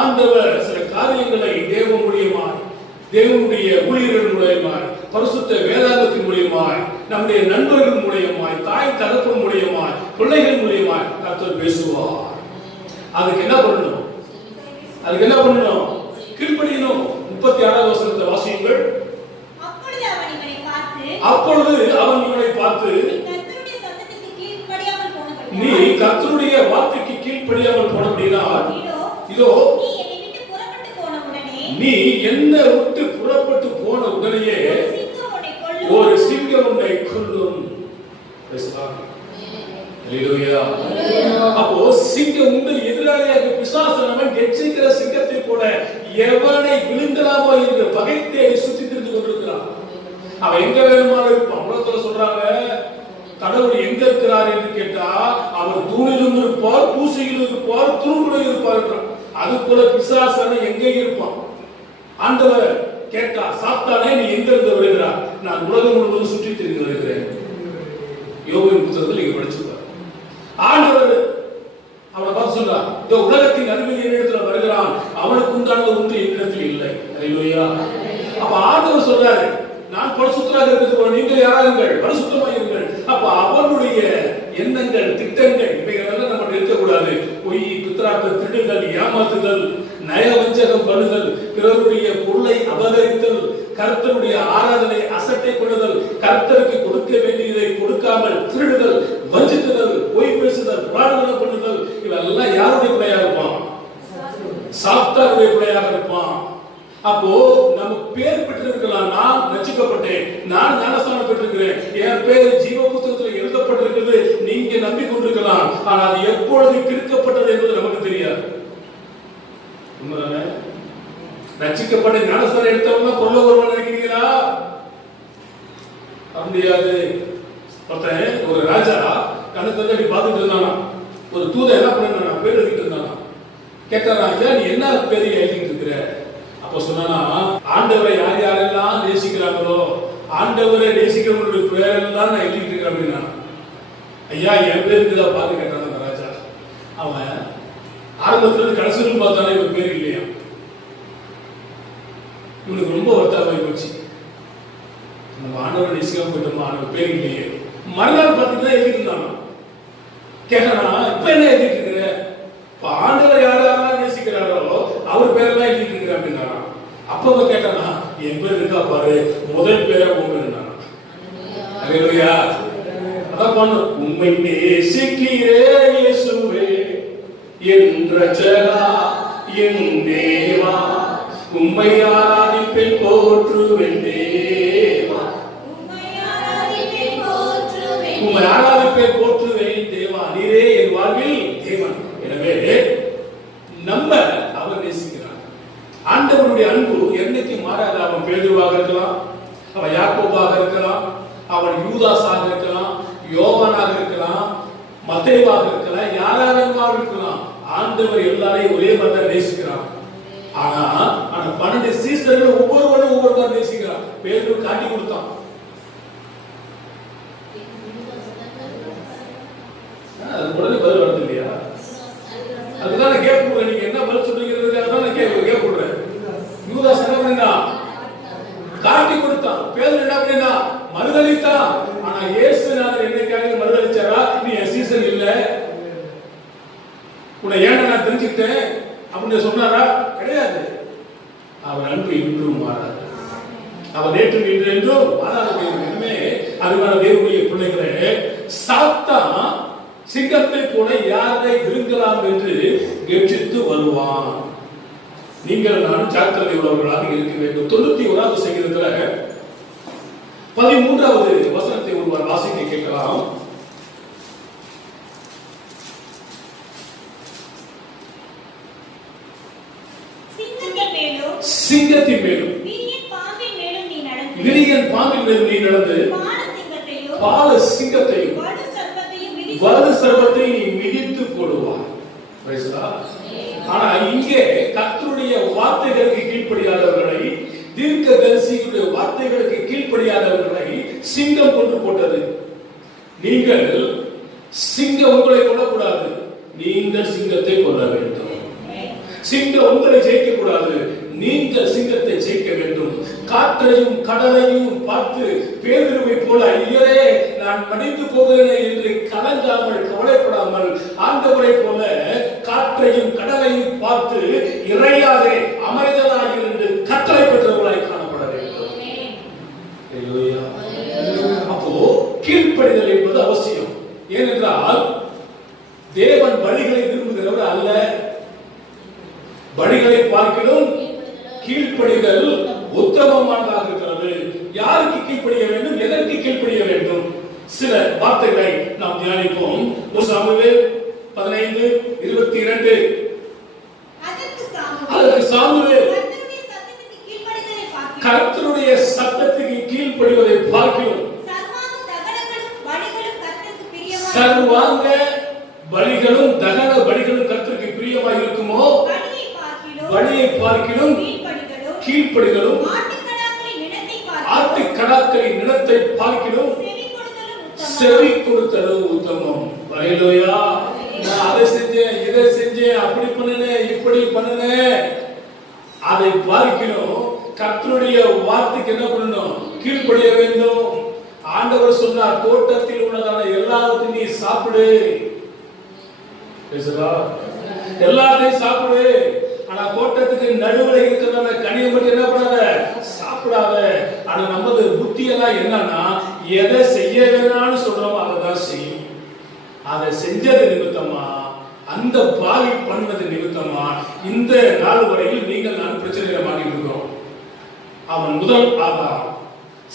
ஆண்டவர் சில காரியங்களை தேவன் மூலியமாய், தேவனுடைய ஊழியர்கள் மூலியமாய், பரிசுத்த வேதாகத்தின் மூலியமாய், நம்முடைய நண்பர்கள் மூலியமாய், தாய் தகப்பன் மூலியமாய், பிள்ளைகள் மூலியமாய் கர்த்தர் பேசுவார். அதுக்கு என்ன பண்ணணும்? அதுக்கு என்ன பண்ணணும்? கீழ்ப்படியணும். 36வது வசனத்தை வாசியுங்கள். அப்பொழுது அவன் இவனை பார்த்து, நீ கர்த்தருடைய வார்த்தைக்கு கீழ்ப்படியாமல் போனபடியால் இதோ நீ என்ன விட்டு புறப்பட்டு போன உடனேயே ஒரு சிங்கம் உன்னை கொல்லும். அப்போ சிங்கம் உங்கள் எதிராளியாக பிசாசனவன் எச்சரிக்கிற சிங்கத்தை போல எவனை விழுங்கலாமோ என்று பகைத்தே சுற்றி திரிந்து கொண்டிருக்கிறான். அவன் எங்க வேணுமானாலும் இருப்பான். உலகத்துல சொல்றாங்க, கடவுள் எங்க இருக்கிறார் என்று கேட்டா அவர் தூணிலும் இருப்பார், பூசையிலும் இருப்பார், தூணிலும் இருப்பார். அது போல பிசாசன எங்க இருப்பான். ஆண்டவர் கேட்டா, சாத்தானே நீ எங்க இருந்து வருகிறார்? நான் உலகம் முழுவதும் சுற்றி திரிந்து வருகிறேன். யோபுவின் புத்தகத்தில் நீங்க படிச்சுப்பார். ஆண்டவர் அவனை பார்த்து சொல்றார், இந்த உலகத்தின் அறிவியல் என்னிடத்தில் வருகிறான், அவனுக்கு உண்டானது ஒன்று என்னிடத்தில் இல்லை. அல்லேலூயா. அப்ப ஆண்டவர் சொல்றாரு, நான் பரிசுத்தராக இருக்கிறது போல நீங்கள் யாராகுங்கள், பரிசுத்தமாக இருங்கள். அப்ப அவனுடைய எண்ணங்கள், திட்டங்கள் இவைகளெல்லாம் நம்ம இருக்கக்கூடாது. பொய், பித்ராக்க, திருடுதல், ஏமாத்துதல், நயவஞ்சகம் பண்ணுதல், பிறருடைய பொருளை அபகரித்தல், கர்த்தருடைய ஆராதனை அசட்டை கொள்ளுதல், கர்த்தருக்கு கொடுக்க வேண்டியதை கொடுக்காமல் திருடுதல், வஞ்சித்துதல், பொய் பேசுதல், பிரார்த்தனை பண்ணுதல், இவெல்லாம் யாருடைய பிள்ளையாக இருப்பான்? சாத்தானுடைய பிள்ளையாக இருப்பான். அப்போ நம்ம பேர் பெற்றிருக்கலாம். நான் ரட்சிக்கப்பட்டேன், நான் ஞானஸ்நானம் பெற்றிருக்கிறேன், என் பேர் ஜீவ புத்தகத்தில் எழுதப்பட்டிருக்கிறது, நீங்க நம்பிக்கொண்டிருக்கலாம். ஆனால் அது எப்பொழுது கிறுக்கப்பட்டது என்பது நமக்கு தெரியாது. ரட்சிக்கப்பட்ட ஞானஸ்நானம் எடுத்தவங்க பொருள வருவான்னு நினைக்கிறீங்களா? முடியாது. ஒரு ராஜா கணக்கு அப்படி பார்த்துட்டு இருந்தானா, ஒரு தூதை என்ன பண்ணா, பேர் எழுதிட்டு இருந்தானா. கேட்டாரா, ஐயா நீ என்ன பேர் எழுதிட்டு இருக்கிற? அப்ப சொன்னா, ஆண்டவரை யார் யாரெல்லாம் நேசிக்கிறாங்களோ ஆண்டவரை நேசிக்கிறவங்களுடைய பேரெல்லாம் நான் எழுதிட்டு இருக்கிறேன் அப்படின்னா. ஐயா என் பேருக்கு தான் பார்த்து கேட்டான் அந்த ராஜா. அவன் ஆரம்பத்துல கடைசியில் பார்த்தானே இவன் பேர் இல்லையா. இவனுக்கு ரொம்ப வருத்தமாகி போச்சு. நம்ம ஆண்டவரை நேசிக்காம போயிட்டோமா, அவனுக்கு பேர் இல்லையே. மறுநாள் பார்த்தீங்கன்னா எழுதிட்டு இருந்தானா. கேட்டானா, இப்ப என்ன எழுதிட்டு இருக்கிற? ஆண்டவரை யார் யாரெல்லாம் என் பேர் இருக்கா பாரு, முதல் பேரை உங்க அல்லேலூயா. அதான் பண்ணு, உம்மை நேசிக்கிறேன் இயேசுவே என் ரட்சகா என் தேவா, உம்மை ஆராதிப்பேன் போற்றுவேன் தேவா, உம்மை ஆராதிப்பேன் போற்றுவேன் தேவா, நீரே என் வாழ்வில் தேவன். எனவே நம்ம அவர் நேசிக்கிறார். ஆண்டவருடைய அன்பு என்னைக்கு மாறாத. அவன் பேதுருவாக இருக்கலாம், அவன் யாக்கோபாக இருக்கலாம், அவன் யூதாஸாக இருக்கலாம், யோவானாக இருக்கலாம், மத்தேயுவாக இருக்கலாம், யாராக இருக்கலாம். ஆண்டவர் எல்லாரையும் ஒரே மாதிரி தான் நேசிக்கிறான். ஆனா 12 சீசர்கள் ஒவ்வொருவரும் ஒவ்வொரு மாதிரி நேசிக்கிறான். பேதுரு காட்டி கொடுத்தான். அது உடனே பதில் வருது இல்லையா? அதுதான் நான் கேட்க, நீங்க என்ன பதில் சொல்றீங்க, அதான் கேட்க விடுறேன். யூதாஸ் என்ன பண்ணா? காட்டி கொடுத்தான். பேதுரு என்ன பண்ணா? மறுதலித்தான். ஆனா இயேசுநாதர் என்னைக்காக மறுதலிச்சாரா? நீ என் சீசன் இல்ல, உன்னை ஏன் நான் தெரிஞ்சுக்கிட்டேன் அப்படின்னு சொன்னாரா? கிடையாது. அவர் அன்பு இன்றும் மாறாது. அவர் நேற்று இன்று என்றும் மாறாத. இனிமே அருமையான தேவனுடைய பிள்ளைகளே, சாத்தான் சிங்கத்தை போல யாரை விருங்கலாம் என்று கெர்ச்சித்து வருவான். நீங்கள் நான் ஜாக்கிரதை உள்ளவர்களாக இருக்க வேண்டும். 91வது சங்கீதத்துல 13வது வசனத்தை ஒருவர் வாசிக்க கேட்கலாம். சிங்கத்தின் மேலும் விரியன் பாம்பின் மேலும் நீ நடந்து பால சிங்கத்தையும் வலது சர்ப்பத்தையும் நீ மிதித்து போடுவாய். ஆனா இங்கே கர்த்தருடைய வார்த்தைகளுக்கு கீழ்ப்படியாதவர்களை, தீர்க்கதரிசிகளுடைய வார்த்தைகளுக்கு கீழ்ப்படியாதவர்களை சிங்கம் கொண்டு போட்டது. நீங்கள் சிங்கம் உங்களை கொல்லக்கூடாது, நீங்கள் சிங்கத்தை கொல்ல வேண்டும். சிங்கம் உங்களை ஜெயிக்க கூடாது, நீங்கள் சிங்கத்தை ஜெயிக்க வேண்டும். காற்றையும் கடலையும் பார்த்து பேதுருவை போல ஐயரே நான் மடிந்து போகிறேன் என்று கலங்காமல் கவலைப்படாமல் ஆண்டவரை போல காற்றையும் கடலையும் பார்த்து இறையாதே அமைதலாக இருந்து கட்டளை பெற்றவர்களாய் காணப்பட வேண்டும். அப்போ கீழ்ப்படிதல் என்பது அவசியம். ஏனென்றால் தேவன் வழிகளை விரும்புகிறவர் அல்ல. வழிகளை பார்க்கிறோம் கீழ்ப்படிதல் உத்தமமானதாக இருக்கிறது. யாருக்கு கீழ்ப்படிய வேண்டும், எதற்கு கீழ்ப்படிய வேண்டும்? சில வார்த்தைகளை நாம் தியானிப்போம். சாமுவேல் 15:22. அதற்கு சாமுவேல் கர்த்தருடைய சத்தத்துக்கு கீழ்ப்படிவதை பார்க்கிறோம். சர்வாங்க பலிகளும் தகன பலிகளும் கர்த்தருக்கு பிரியமாய் இருக்குமோ? பலியை பார்க்கிறோம் கீழ்ப்படிதலும், ஆட்டுக்கடாக்களின் நிலத்தை பார்க்கிறோம் செவி கொடுத்தலும் உத்தமம். ஹல்லேலூயா. நான் அதை செஞ்சேன், இதை செஞ்சேன், அப்படி பண்ணினேன், இப்படி பண்ணினேன், அதை பார்க்கிறோம் கர்த்தருடைய வார்த்தைக்கு என்ன பண்ணணும்? கீழ்ப்படிய வேண்டும். ஆண்டவர் சொன்னார், தோட்டத்தில் உள்ளதான எல்லாத்தையும் நீ சாப்பிடு, எல்லாத்தையும் சாப்பிடு. ஆனா தோட்டத்துக்கு நடுவில் இருக்கிறதான கனியை மட்டும் என்ன பண்ணாத? சாப்பிடாத. ஆனா நமது புத்தியெல்லாம் என்னன்னா, எதை செய்ய வேணாம்னு சொல்றோமோ அதை தான் செய்யும். அதை செஞ்சது நிமித்தமா, அந்த பாவி பண்ணது நிமித்தமா இந்த நாள் வரையில் நீங்கள் நான் பிரச்சனையில மாட்டிட்டு இருக்கிறோம். அவன் முதல் ஆதாம்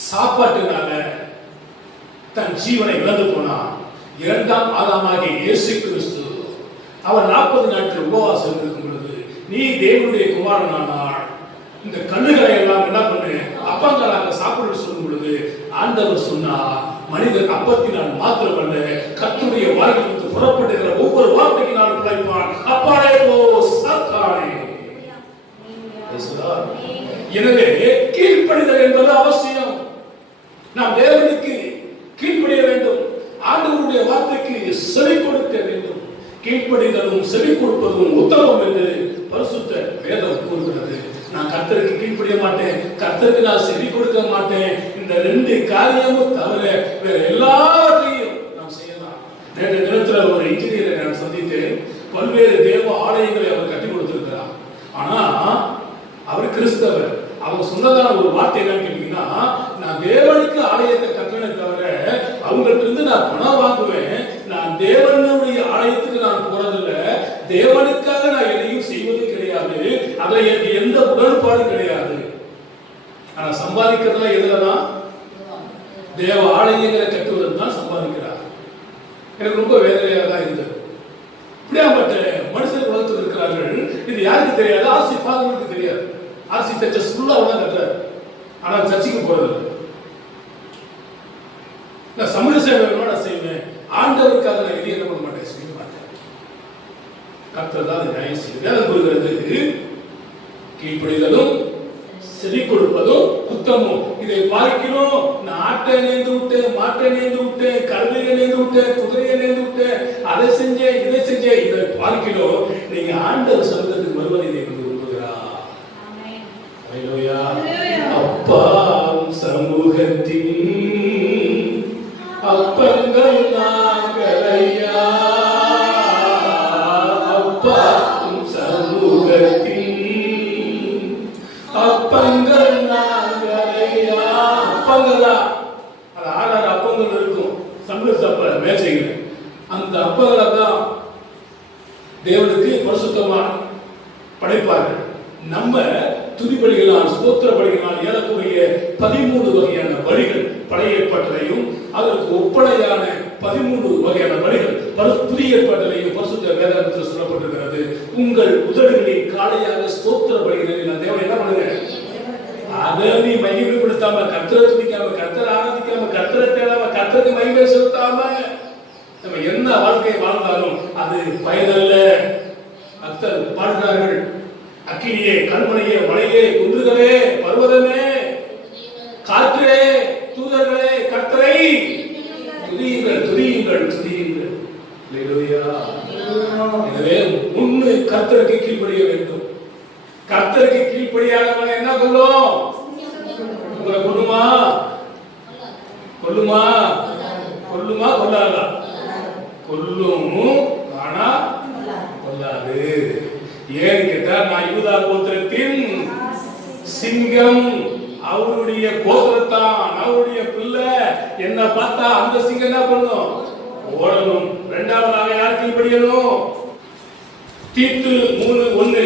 சாப்பாட்டுனால தன் ஜீவனை இழந்து போனான். இரண்டாம் ஆதாமாகிய இயேசு கிறிஸ்து அவர் 40 நாட்கள் உபவாசம் இருக்கும் பொழுது, நீ தேவனுடைய குமாரனானார், இந்த கல்லுகளை எல்லாம் என்ன பண்ணு அப்பங்களாக சாப்பிட சொல்லும் பொழுது ஆண்டவர் சொன்னார், மனிதன் அப்பத்தினால் மாத்திரமல்ல கர்த்தருடைய வாயிலிருந்து புறப்படுகிற ஒவ்வொரு வார்த்தையினாலும் பிழைப்பான். அப்பாலே போ சாத்தானே. எனவே கீழ்ப்படிதல் என்பது அவசியம். நாம் தேவனுக்கு கீழ்ப்படிய வேண்டும். ஆண்டவருடைய வார்த்தைக்கு செவி கொடுக்க வேண்டும். கீழ்ப்படிதலும் செவி கொடுப்பதும் உத்தமம் என்று பரிசுத்த வேதம் கூறுகிறது. நான் கர்த்தருக்கு கீழ்ப்படிய மாட்டேன், கர்த்தருக்கு நான் செவி கொடுக்க மாட்டேன், இந்த 2 காரியமும் தவிர வேற எல்லாத்தையும் நாம் செய்யலாம். நேற்று தினத்தில் ஒரு இன்ஜினியரை நான் சந்தித்தேன். பல்வேறு தேவ ஆலயங்களை அவர் கட்டி கொடுத்திருக்கிறார். ஆனா அவர் கிறிஸ்தவர். அவங்க சொன்னதான ஒரு வார்த்தை என்னன்னு கேட்டீங்கன்னா, நான் தேவனுக்கு ஆலயத்தை கட்டணே தவிர அவங்கள்ட்ட இருந்து நான் பணம் வாங்குவேன், நான் தேவனுடைய ஆலயத்துக்கு நான் போறதில்ல, தேவனுக்காக நான் எதையும் செய்வது கிடையாது, அதுல எனக்கு எந்த உடன்பாடும் கிடையாது. ஆனா சம்பாதிக்கிறதுல எதுலதான்? தேவ ஆலயங்களை கட்டுவதற்கு தான் சம்பாதிக்கிறார். எனக்கு ரொம்ப வேதனையாக தான் இருந்தது. இப்படியாப்பட்ட மனுஷர் உலகத்தில் இருக்கிறார்கள். இது யாருக்கு தெரியாது? ஆர்சி ஃபாதருக்கு தெரியாது. ஆர்சி சர்ச்சஸ் ஃபுல்லா அவன் தான் கட்டுறாரு. ஆனா சர்ச்சுக்கு போறது நான் சமூக சேவை நான் செய்வேன், ஆண்டவருக்காக நான் எதையும் என்ன பண்ண மாட்டேன், செய்ய மாட்டேன். கர்த்தர் தான் நியாயம் செய்ய வேதம் கூறுகிறது. கீழ்ப்படிதலும் செவி கொடுப்பதும் உத்தமம். இதை பார்க்கிறோம். நான் ஆட்டை நேர்ந்து விட்டேன், மாட்டை நேர்ந்து விட்டேன், கழுதையை நேர்ந்து விட்டேன், குதிரையை நேர்ந்து விட்டேன், அதை செஞ்சேன், இதை செஞ்சேன். இதை பார்க்கிறோம். நீங்க ஆண்டவர் சமூகத்துக்கு வருவதை நீங்கள் விரும்புகிறார். அப்பா சமூகத்தின் அப்பங்கள் நாங்களையா, அப்பா சமூகத்தின் அப்பங்கள் நாங்களையா. அப்பங்களா? அது 6 அப்பங்கள் இருக்கும் சமூக மேசைகள். அந்த அப்பங்களை தான் தேவனுக்கு பரிசுத்தமாக படைப்பார்கள். நம்ம துதிபலிகளால் ஸ்தோத்திர பலிகளால் ஏறக்கூடிய 13 வகையான பலிகள் பழைய ஏற்பாட்டிலையும் அதற்கு ஒப்படையான 13 வகையான பலிகள் புதிய ஏற்பாட்டிலையும் பரிசுத்த வேதாகமத்தில் சொல்லப்பட்டிருக்கிறது. உங்கள் உதடுகளில் காலையாக ஸ்தோத்திர பலிகளை நான் தேவனை என்ன பண்ணுங்க, அதை நீ மகிமைப்படுத்தாம, கர்த்தரை துதிக்காம, கர்த்தரை ஆராதிக்காம, கர்த்தரை தேடாம, கர்த்தருக்கு மகிமை செலுத்தாம நம்ம என்ன வாழ்க்கையை வாழ்ந்தாலும் அது பயனல்ல. கர்த்தர் பாடுகிறார்கள், அக்கினியே, கண்மனையே, மலையே, குன்றுகளே, பர்வதமே, காற்றே, தூதர்களே, கர்த்தரை துதியுங்கள், துதியுங்கள், துதியுங்கள். அல்லேலூயா. எனவே முன்னு கர்த்தருக்கு கீழ்ப்படிய வேண்டும். கர்த்தருக்கு கீழ்ப்படியாதவன் என்ன சொல்லும்? உங்களை கொல்லுமா? கொல்லுமா? கொல்லுமா? கொல்லாதா? கொல்லும், ஆனா கொல்லாது. ஏன்னு கேட்டா, நான் யூதா கோத்திரத்தின் சிங்கம், அவருடைய கோத்திரத்தான், அவருடைய பிள்ளை. என்ன பார்த்தா அந்த சிங்கம் என்ன பண்ணும்? ஓடணும். இரண்டாவதாக யார் கீழ்ப்படியணும்? தீத்து 3:1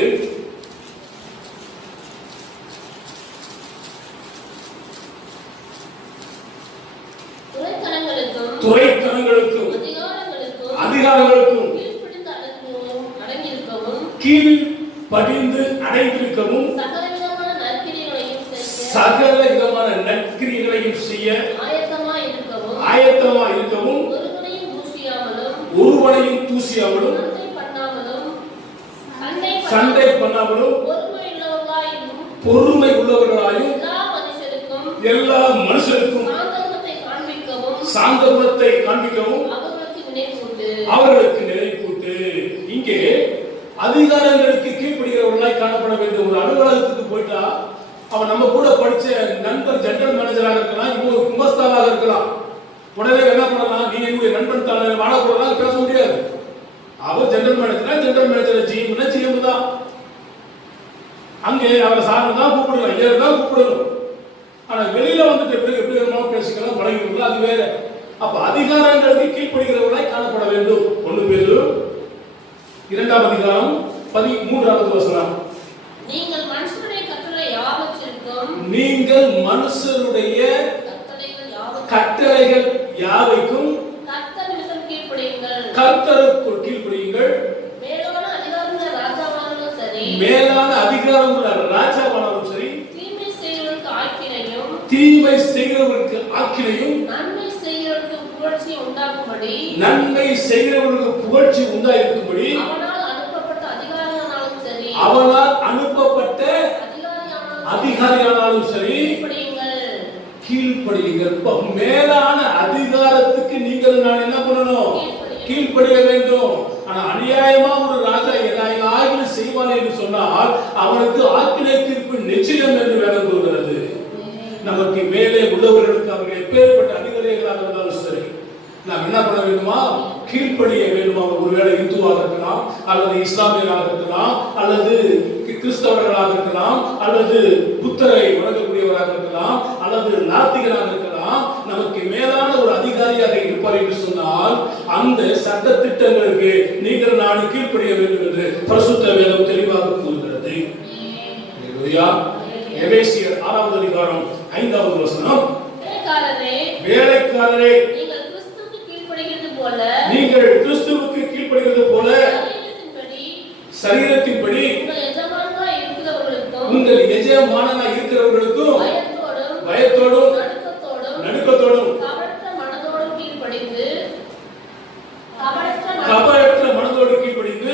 துரைத்தனங்களுக்கும் அதிகாரங்களுக்கும் கீழ்ப்படிந்து அடைந்திருக்கவும் சகல விதமான நற்கிரியைகளையும் செய்ய ஆயத்தமாய் இருக்கவும் ஒருவனையும் தூசியாமலும் சண்டை பண்ணாமலும் பொறுமை உள்ளவர்களாயும் எல்லா மனுஷருக்கும் சாந்தகுணத்தை காண்பிக்கவும் அவர்களுக்கு நினைப்பூட்டு. இங்கே அதிகாரங்களுக்கு கீழ்ப்படுகிறவர்களாய் காணப்பட வேண்டும். ஒரு அலுவலகத்துக்கு போயிட்டா அவன் நம்ம கூட படிச்ச நண்பர் ஜெனரல் மேனேஜராக இருக்கலாம், இப்போ ஒரு குமஸ்தாவாக இருக்கலாம். உடனே என்ன பண்ணலாம்? நீ என்னுடைய நண்பன் தானே, வாழ போறதா பேச முடியாது. அவர் general manager, general manager GM தான். அங்கே அவரை சார் தான் கூப்பிடலாம், ஐயர் தான் கூப்பிடணும். ஆனா வெளியில வந்துட்டு எப்படி வேணுமாலும் பேசிக்கலாம், பழகிக்கலாம், அது வேற. அப்ப அதிகாரங்களுக்கு கீழ்ப்படுகிறவர்களாய் காணப்பட வேண்டும். 1 பேரு 2ஆம் அதிகாரம் 13வது வசனம். நீங்கள் மனுஷருடைய கட்டளைகள் யாவைக்கும் கர்த்தருக்கு கீழ்ப்படியுங்கள். மேலான அதிகாரமுள்ள ராஜாவானாலும் சரி, தீமை செய்கிறவர்களுக்கு ஆக்கினையும், நன்மை செய்கிறவர்களுக்கு புகழ்ச்சி உண்டாயிருக்கும்படி அவனால் அனுப்பப்பட்ட அதிகாரியானாலும் சரி கீழ்ப்படியுங்கள். மேலான அதிகாரத்துக்கு நீங்கள் நான் என்ன பண்ணணும்? கீழ்ப்படிய வேண்டும். ஆனா அநியாயமா ஒரு ராஜா எதாவது செய்வான் என்று சொன்னால் அவனுக்கு ஆக்கினை தீர்ப்பு நிச்சயம் என்று வேதம் கூறுகிறது. நமக்கு மேலே உள்ளவர்களுக்கு அவர்கள் எப்பேற்பட்ட அதிகாரிகளாக இருந்தாலும் சரி, நாம் என்ன பண்ண வேண்டுமா? கீழ்ப்படிய வேண்டுமா? ஒருவேளை இந்துவாக இருக்கலாம், அல்லது இஸ்லாமியராக இருக்கலாம், அல்லது கிறிஸ்தவர்களாக இருக்கலாம், அல்லது புத்தரை வணங்கக்கூடியவராக இருக்கலாம், அல்லது நாத்திகராக இருக்கலாம், நமக்கு மேலான ஒரு அதிகாரியாக இருப்பார் என்று சொன்னால் அந்த சட்ட திட்டங்களுக்கு நீங்கள் நான் கீழ்ப்படிய வேண்டும் என்று பரிசுத்த வேதம் தெளிவாக கூறுகிறது. எபேசியர் 6வது அதிகாரம் 5வது வசனம், வேலைக்காரரே நீங்கள் கிறிஸ்துவுக்கு கீழ்ப்படிகிறது போல சரீரத்தின்படி உங்கள் எஜமானனாய் இருக்கிறவர்களுக்கும் பயத்தோடும் நடுக்கத்தோடும் கபடற்ற மனதோடு கீழ்ப்படிந்து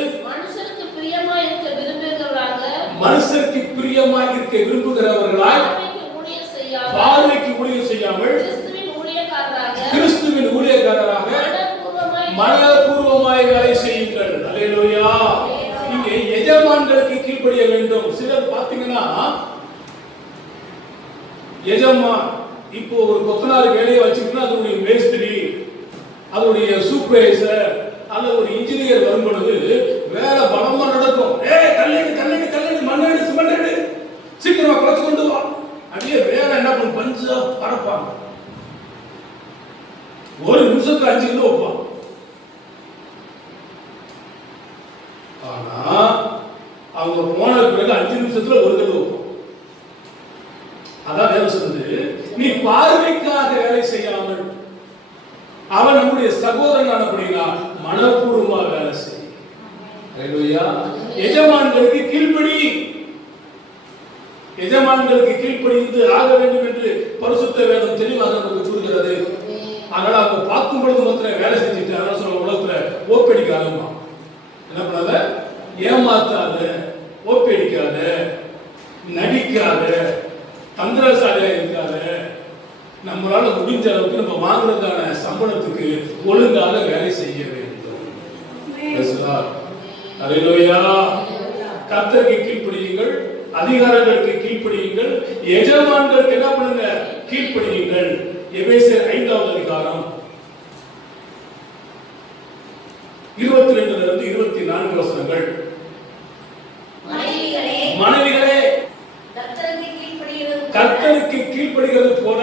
மனுஷருக்கு பிரியமாய் இருக்க விரும்புகிறவர்களாய் பார்வைக்கு ஊழியம் செய்யாமல் கிறிஸ்துவின் ஊழியக்காரராக மனப்பூர்வமாய் வேலை செய்யுங்கள். அல்லேலூயா. இங்கே எஜமான்களுக்கு கீழ்ப்படிய வேண்டும். சிலர் பாத்தீங்கன்னா எஜமான் இப்போ ஒரு கொத்தனார் வேலையை வச்சுக்கிட்டா அதனுடைய மேஸ்திரி, அதனுடைய சூப்பர்வைசர் அல்லது ஒரு இன்ஜினியர் வரும் பொழுது வேலை பலமா நடக்கும். கல்லடி மண்ணெடு சிமெண்ட் சீக்கிரமா குறைச்சு கொண்டு வா, அப்படியே வேலை என்ன பண்ண பஞ்சா பரப்பாங்க. ஒரு நிமிஷத்துக்கு 5 கிலோ வைப்பான். ஆனா அவங்க போன பிறகு 5 நிமிஷத்துல 1 கிலோ வைப்பான். அதான் வேலை சொல்றது, நீ பார்வைக்காக வேலை செய்யாமல் அவன் நம்முடைய சகோதரன் அப்படின்னா மனப்பூர்வமாக வேலை செய். எஜமான்களுக்கு கீழ்ப்படி, எஜமான்களுக்கு கீழ்ப்படிந்து ஆக வேண்டும் என்று பரிசுத்த வேதம் தெளிவாக நமக்கு சொல்கிறது. அதனால அவங்க பார்க்கும் பொழுது மாத்திரம் வேலை செஞ்சுட்டு அதனால சொல்ல உலகத்துல ஓப்படிக்காதமா, என்ன பண்ணாத, ஏமாத்தாத, ஓப்படிக்காத, நடிக்காத, தந்திரசாலியா இருக்காத, நம்மளால முடிஞ்ச அளவுக்கு நம்ம வாங்குறதான சம்பளத்துக்கு ஒழுங்காக வேலை செய்ய வேண்டும். அல்லேலூயா. கர்த்தருக்கு கீழ்ப்படியுங்கள், அதிகாரங்களுக்கு கீழ்ப்படியுங்கள், எஜமான்களுக்கு என்ன பண்ணுங்க, கீழ்ப்படியுங்கள். எபேசியர் 5வது அதிகாரம் 22 இருந்து 24 வசனங்கள். மனைவிகளே கர்த்தருக்கு கீழ்ப்படிகிறது போல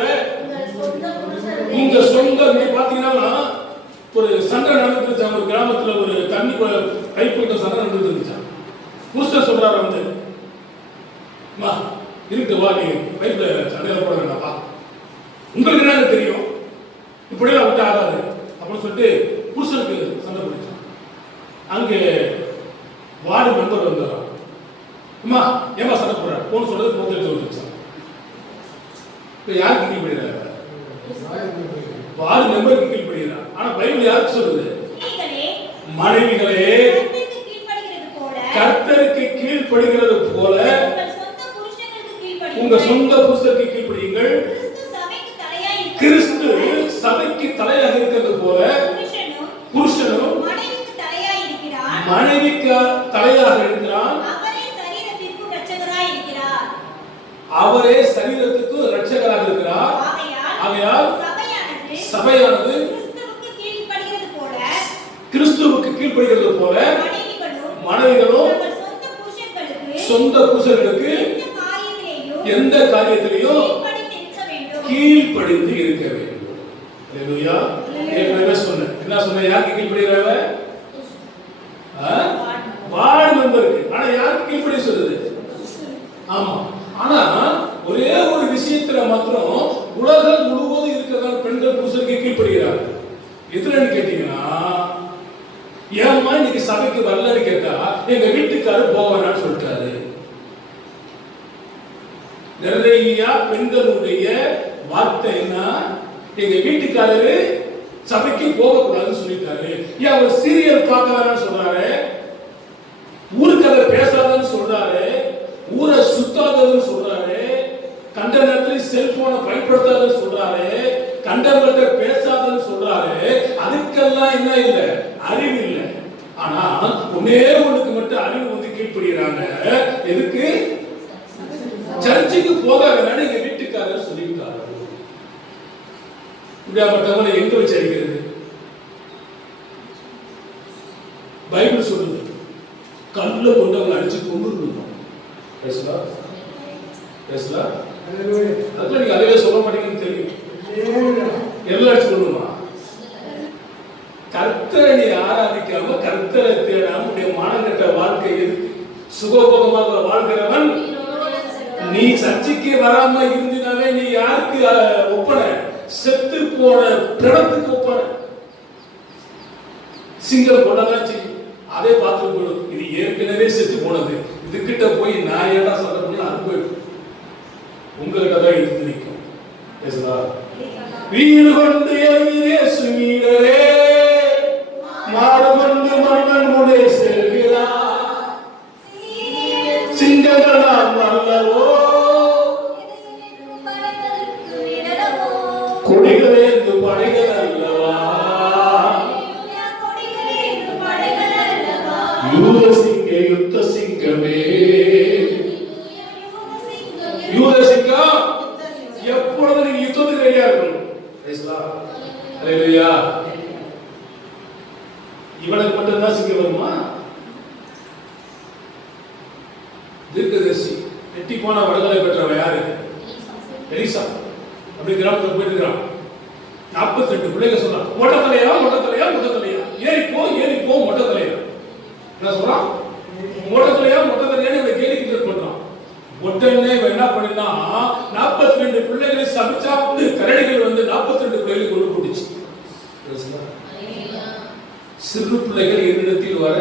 உங்க சொந்த, பாத்தீங்கன்னா ஒரு சண்டை நடந்துச்சு ஒரு கிராமத்துல, ஒரு தண்ணி கைப்பற்ற சண்டை நடந்துச்சு. புருஷன் சொல்றாரு வந்து, இருக்கு வா, நீ பைப்ல சண்டையில போட வேண்டாப்பா, உங்களுக்கு என்ன தெரியும், இப்படியெல்லாம் விட்டு ஆகாது அப்படின்னு சொல்லிட்டு புருஷனுக்கு சண்டை பிடிச்சான். அங்கே வார்டு மெம்பர் வந்தாராம், அம்மா ஏமா சண்டை போடுற போன்னு சொல்றது போட்டு சொல்லிச்சான். இப்ப யாருக்கு கீழ்படுகிறார்? வார்டு மெம்பருக்கு கீழ்படுகிறார். ஆனா பைபிள் யாருக்கு சொல்லுது? மனைவிகளே கர்த்தருக்கு கீழ்ப்படுகிறது போல உங்க சொந்த புருஷருக்கு கீழ்ப்படியுங்கள். கிறிஸ்து சபைக்கு தலையாக இருக்கிறது போல புருஷனும் மனைவிக்கு தலையாக இருக்கிறான். அவரே சரீரத்துக்கு இரட்சகராக இருக்கிறார். ஆகையால் சபையானது கிறிஸ்துவுக்கு கீழ்ப்படுகிறது போல மனைவிகளும் சொந்த புருஷர்களுக்கு எந்த காரியத்திலையும் கீழ்ப்படிந்து இருக்க வேண்டும். அல்லேலூயா. ஏற்கனவே சொன்னேன், என்ன சொன்னேன், யாருக்கு கீழ்ப்படுகிறவ? வார்டு மெம்பருக்கு. ஆனா யாருக்கு கீழ்ப்படி சொல்லுது? ஆமா. ஆனா ஒரே ஒரு விஷயத்துல மாத்திரம் உலகம் முழுவதும் இருக்கிறதான பெண்கள் புருஷனுக்கு கீழ்ப்படுகிறார்கள். எதுலன்னு கேட்டீங்கன்னா, ஏம்மா இன்னைக்கு சபைக்கு வரலன்னு கேட்டா எங்க வீட்டுக்காரர் போவானான்னு சொல்லிட்டாரு. நிறைய பெண்களுடைய வார்த்தை என்ன, எங்க வீட்டுக்காரரு சபைக்கு போக கூடாதுன்னு சொல்லிட்டாரு. ஏன் அவர் சீரியல் பார்க்கலான்னு சொல்றாரு, ஊருக்கதை பேசாதன்னு சொல்றாரு, ஊரை சுத்தாதன்னு சொல்றாரு, கண்ட நேரத்தில் செல்போனை பயன்படுத்தாதன்னு சொல்றாரு, கண்டவர்கிட்ட பேசாதன்னு சொல்றாரு. அதுக்கெல்லாம் என்ன இல்ல, அறிவு இல்ல. ஆனா ஒன்னே ஒண்ணுக்கு மட்டும் அறிவு வந்து கீழ்ப்படுகிறாங்க. எதுக்கு? சர்ச்சுக்கு போக வேணாம் எங்க வீட்டுக்காரர் சொல்லிட்டாரு. இப்படியாப்பட்டவங்களை எங்க வச்சு அடிக்கிறது? பைபிள் சொல்லுது, கல்ல கொண்டு அவங்களை அடிச்சு கொண்டு பேசுதா பேசுதா அதுல நீங்க அதுவே சொல்ல மாட்டீங்கன்னு தெரியும். எல்லாம் சொல்லுமா கர்த்தரை நீ ஆராதிக்காம கர்த்தரை தேடாம உடைய மானங்கட்ட வாழ்க்கை எதுக்கு? சுகோபகமாக வாழ்கிறவன் நீ சர்ச்சைக்கு வராம இருந்தினாவே நீ யாருக்கு ஒப்பன? செத்து போன பிணத்துக்கு ஒப்பன. சிங்கம் கொண்டதான் செய்யும். அதே பார்த்து போடும். இது ஏற்கனவே செத்து போனது. இதுகிட்ட போய் நான் ஏடா சண்டை பண்ணி அது போயிடும். உங்ககிட்ட தான் எடுத்து நிற்கும். பேசுதா? வீடு கொண்டு இயேசு வீரரே மாடு கொண்டு மன்னன் முனை செல்கிறார். சிங்கங்களாம் அல்லவோ கொடிகளேந்து படைகள் அல்லவா? யூத சிங்க யுத்த சிங்கமே. யூத சிங்கம் எப்பொழுது நீங்க யுத்தத்துக்கு ரெடியா இருக்கணும். அல்லேலூயா. இவனுக்கு மட்டும்தான் சிங்கம் வருமா? தீர்க்கதரிசி எட்டி போன வடகலை பெற்றவன் யாரு? எலிசா. அப்படி கிராமத்துக்கு போயிட்டு இருக்கிறான். 42 பிள்ளைங்க சொல்றான், மொட்டை தலையா மொட்டை தலையா மொட்டை தலையா, ஏறி போ மொட்டை தலையா. என்ன சொல்றான்? மொட்டை தலையா மொட்டை தலையான்னு இவன் கேலி கிண்டல் பண்றான். உடனே இவன் என்ன பண்ணினா 42 பிள்ளைகளை சபிச்சாப்பு கரடிகள் வந்து 42 பிள்ளைகளை கொண்டு போட்டுச்சு. சிறு பிள்ளைகள் என்னிடத்தில் வர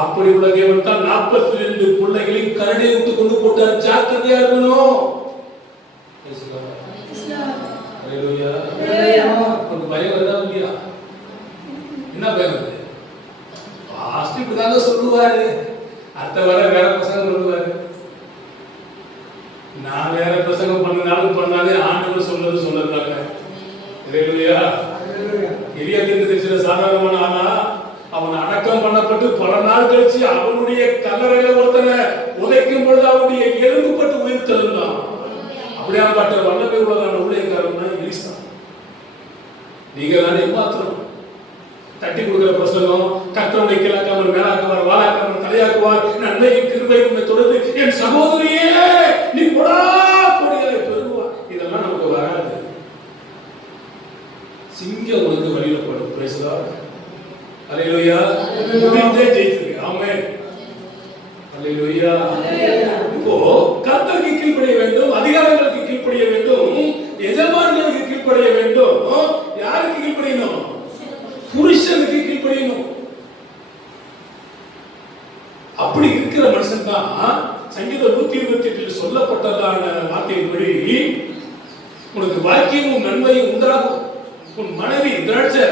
அப்படி உள்ள தேவன் தான் 42 பிள்ளைகளை கரடியை விட்டு கொண்டு போட்டார். ஜாக்கிரதையா இருக்கணும். பயம் வருதா இல்லையா? என்ன பயம் வருது? இப்படிதாங்க சொல்லுவாரு. அடுத்த வர வேற பசங்க சொல்லுவாரு. நான் வேற பிரசங்கம் பண்ணாலும் பண்ணாலே ஆண்டவர் சொன்னது சொன்னதுனால. எளிய தீர்க்கதரிசியில சாதாரணமான ஆனா அவன் அடக்கம் பண்ணப்பட்டு பல நாள் கழிச்சு அவனுடைய கல்லறையில ஒருத்தனை உதைக்கும் பொழுது அவனுடைய எலும்புப்பட்டு உயிர் தெழுந்தான். அப்படியா பட்ட வல்லமை உள்ளதான ஊழியக்காரன் தான் எலிசா. நீங்க தானே ஏமாத்திரம் தட்டி கொடுக்கிற பிரசங்கம் கர்த்தருடைய கிழக்காமல் மேலாக்குவார், வாழாக்காமல் தலையாக்குவார், நன்மையும் கிருபையும் தொடர்ந்து என் சகோதரியே நீ கொடா கொடிகளை பெறுவார். இதெல்லாம் நமக்கு வராது. சிங்கம் உனக்கு வழியில போடும். பேசுதா? அல்லேலூயா. முடிந்தே ஜெயிச்சிருக்கு. ஆமென். அல்லேலூயா. இப்போ கர்த்தருக்கு கீழ்ப்படிய வேண்டும், அதிகாரங்களுக்கு கீழ்ப்படிய வேண்டும், எஜமான்களுக்கு கீழ்ப்படிய வேண்டும். யாருக்கு கீழ்ப்படியணும்? புருஷனுக்கு கீழ்ப்படியணும். அப்படி இருக்கிற மனுஷன் தான் சங்கீதம் 128 சொல்லப்பட்டதான வார்த்தையின்படி உனக்கு வாக்கியமும் நன்மையும் உண்டாகும். உன் மனைவி திராட்சை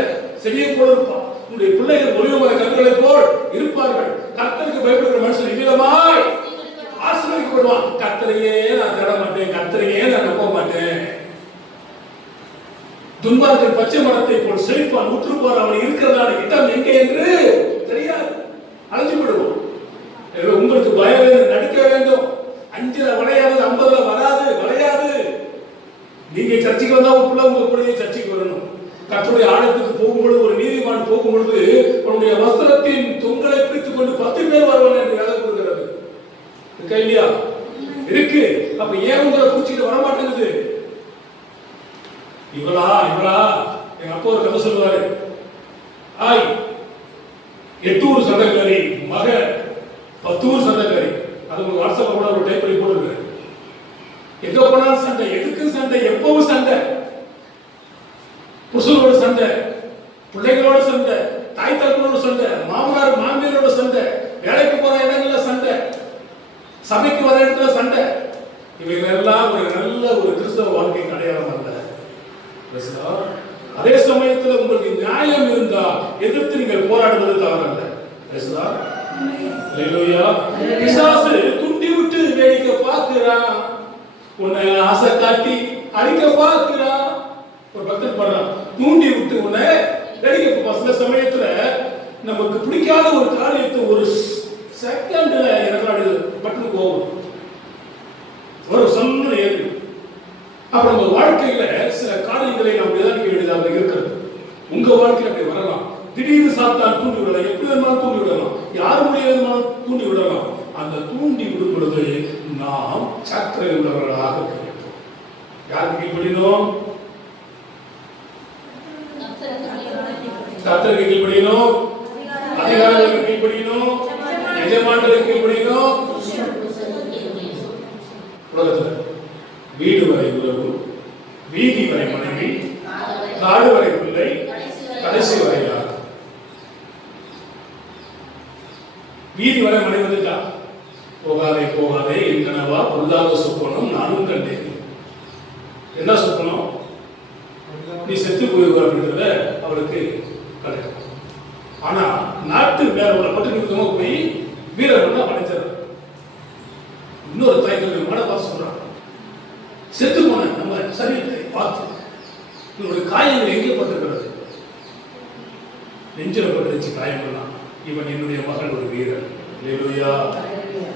செடியை போல இருப்பான். உன்னுடைய பிள்ளைகள் ஒளிவமர கற்களை போல் இருப்பார்கள். கர்த்தருக்கு பயப்படுகிற மனுஷன் இவ்விதமாய் ஆசீர்வதிக்கப்படுவான். கர்த்தரையே நான் தேட மாட்டேன், கர்த்தரையே நான் நம்ப மாட்டேன். துன்மார்க்கன் பச்சை மரத்தை போல் செழிப்பான், உற்றுப்பார். அவன் இருக்கிறதான இடம் எங்கே என்று தெரியாது, அழைஞ்சு விடுவோம். உங்களுக்கு பயம் வேண்டும், நடிக்க வேண்டும். 5 வளையாது, 50 வராது, வளையாது. நீங்க சர்ச்சைக்கு வந்தா உங்க கூட சர்ச்சைக்கு வரணும். கர்த்தருடைய ஆலயத்துக்கு போகும்பொழுது ஒரு நீதிமான் போகும்பொழுது உன்னுடைய வஸ்திரத்தின் தொங்கலை பிடித்துக் கொண்டு 10 பேர் வருவாங்க என்று வேலை கொடுக்கிறது. இருக்கா இல்லையா? இருக்கு. அப்ப ஏன் உங்களை பூச்சிட்டு வரமாட்டேங்குது? இவளா எங்க அப்பா ஒரு கதை சொல்லுவாரு. 8 ஊர் சண்டைக்காரி மக 10 ஊர் சண்டைக்காரி. அது உங்க வாட்ஸ்அப்ல கூட ஒரு டைப் பண்ணி போட்டுருக்கு. எங்க போனாலும் சண்டை, எதுக்கு சண்டை, எப்பவும் சண்டை. புருஷனோட சண்டை, பிள்ளைகளோட சண்டை, தாய் தகப்பனோட சண்டை, மாமனார் மாமியாரோட சண்டை, வேலைக்கு போற இடங்கள்ல சண்டை, சபைக்கு வர இடத்துல சண்டை. இவைகள் எல்லாம் ஒரு நல்ல ஒரு கிறிஸ்தவ வாழ்க்கைக்கு அடையாளம் அல்ல. அதே சமயத்தில் உங்களுக்கு நியாயம் இருந்தா எதிர்த்து நீங்கள் போராடுவது தவறல்ல. பிசாசு துண்டி விட்டு வேடிக்கை பார்க்கிறான், உன்னை ஆசை காட்டி அழிக்க பார்க்கிறான். ஒரு பக்தர் பண்றான், தூண்டி விட்டு உன்னை வேடிக்கை. சில சமயத்துல நமக்கு பிடிக்காத ஒரு காரியத்தை ஒரு செகண்ட்ல எனக்கு பட்டு போகும், ஒரு சொன்ன ஏறி. அப்புறம் உங்க வாழ்க்கையில சில காரியங்களை நாம் நிதானிக்க வேண்டியதாக இருக்கிறது. உங்க வாழ்க்கையில் அப்படி வரலாம். திடீர்னு சாத்தான் தூண்டி விடலாம், எப்படி வேணுமாலும் தூண்டி விடலாம், யார் மூலியமா தூண்டி விடலாம். அந்த தூண்டி விடும் பொழுது நாம் சக்கரை உள்ளவர்களாக இருக்க வேண்டும். யாருக்கு கீழ்ப்படியணும்? கர்த்தருக்கு கீழ்ப்படியணும், அதிகாரிகளுக்கு கீழ்ப்படியணும், எஜமான்களுக்கு கீழ்ப்படியணும். உலகத்துல வீடு வரை உறவு, வீதி வரை மனைவி, நாடு வரை பிள்ளை, கடைசி வரை யார்? வீதி வரை மனைவி வந்துட்டா, போகாதே போகாதே என் கனவா பொருளாத சொப்பனம் நானும் கண்டேன். என்ன சொப்பனம்? நீ செத்து போயிருவ அப்படின்றத அவளுக்கு கிடைக்கும். ஆனா நாட்டு வேற உள்ள பட்டு நிமித்தமா போய் வீரர்கள் படைச்சார். இன்னொரு தாய்களுடைய மன பார்த்து சொல்றாங்க, செத்து போன நம்ம சரீரத்தை பார்த்து இவனுடைய காயங்கள் எங்கே பட்டிருக்கிறது? நெஞ்சில பட்டுச்சு காயங்கள்லாம். இவன் என்னுடைய மகன் ஒரு வீரன். அல்லேலூயா.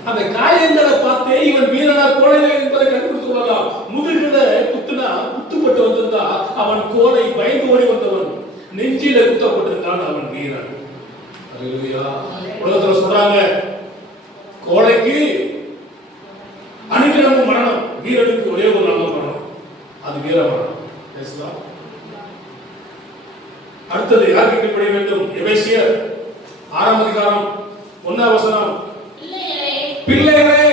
அந்த காயங்களை பார்த்தே இவன் வீரனா கோழையா என்பதை கண்டுபிடித்து கொள்ளலாம். முதுகில குத்துனா குத்துப்பட்டு வந்திருந்தா அவன் கோழை, பயந்து ஓடி வந்தவன். நெஞ்சில குத்தப்பட்டிருந்தான் அவன் வீரன். அல்லேலூயா. உலகத்துல சொல்றாங்க, கோழைக்கு அனுதினமும் மரணம், வீரனுக்கு ஒரே ஒரு நல்ல மரணம், அது வீர மரணம். பேசலாம். அடுத்தது யாருக்கு கீழ்ப்படிய வேண்டும்? எபேசியர் 6ஆம் அதிகாரம் 1ஆம் வசனம். பிள்ளைகளே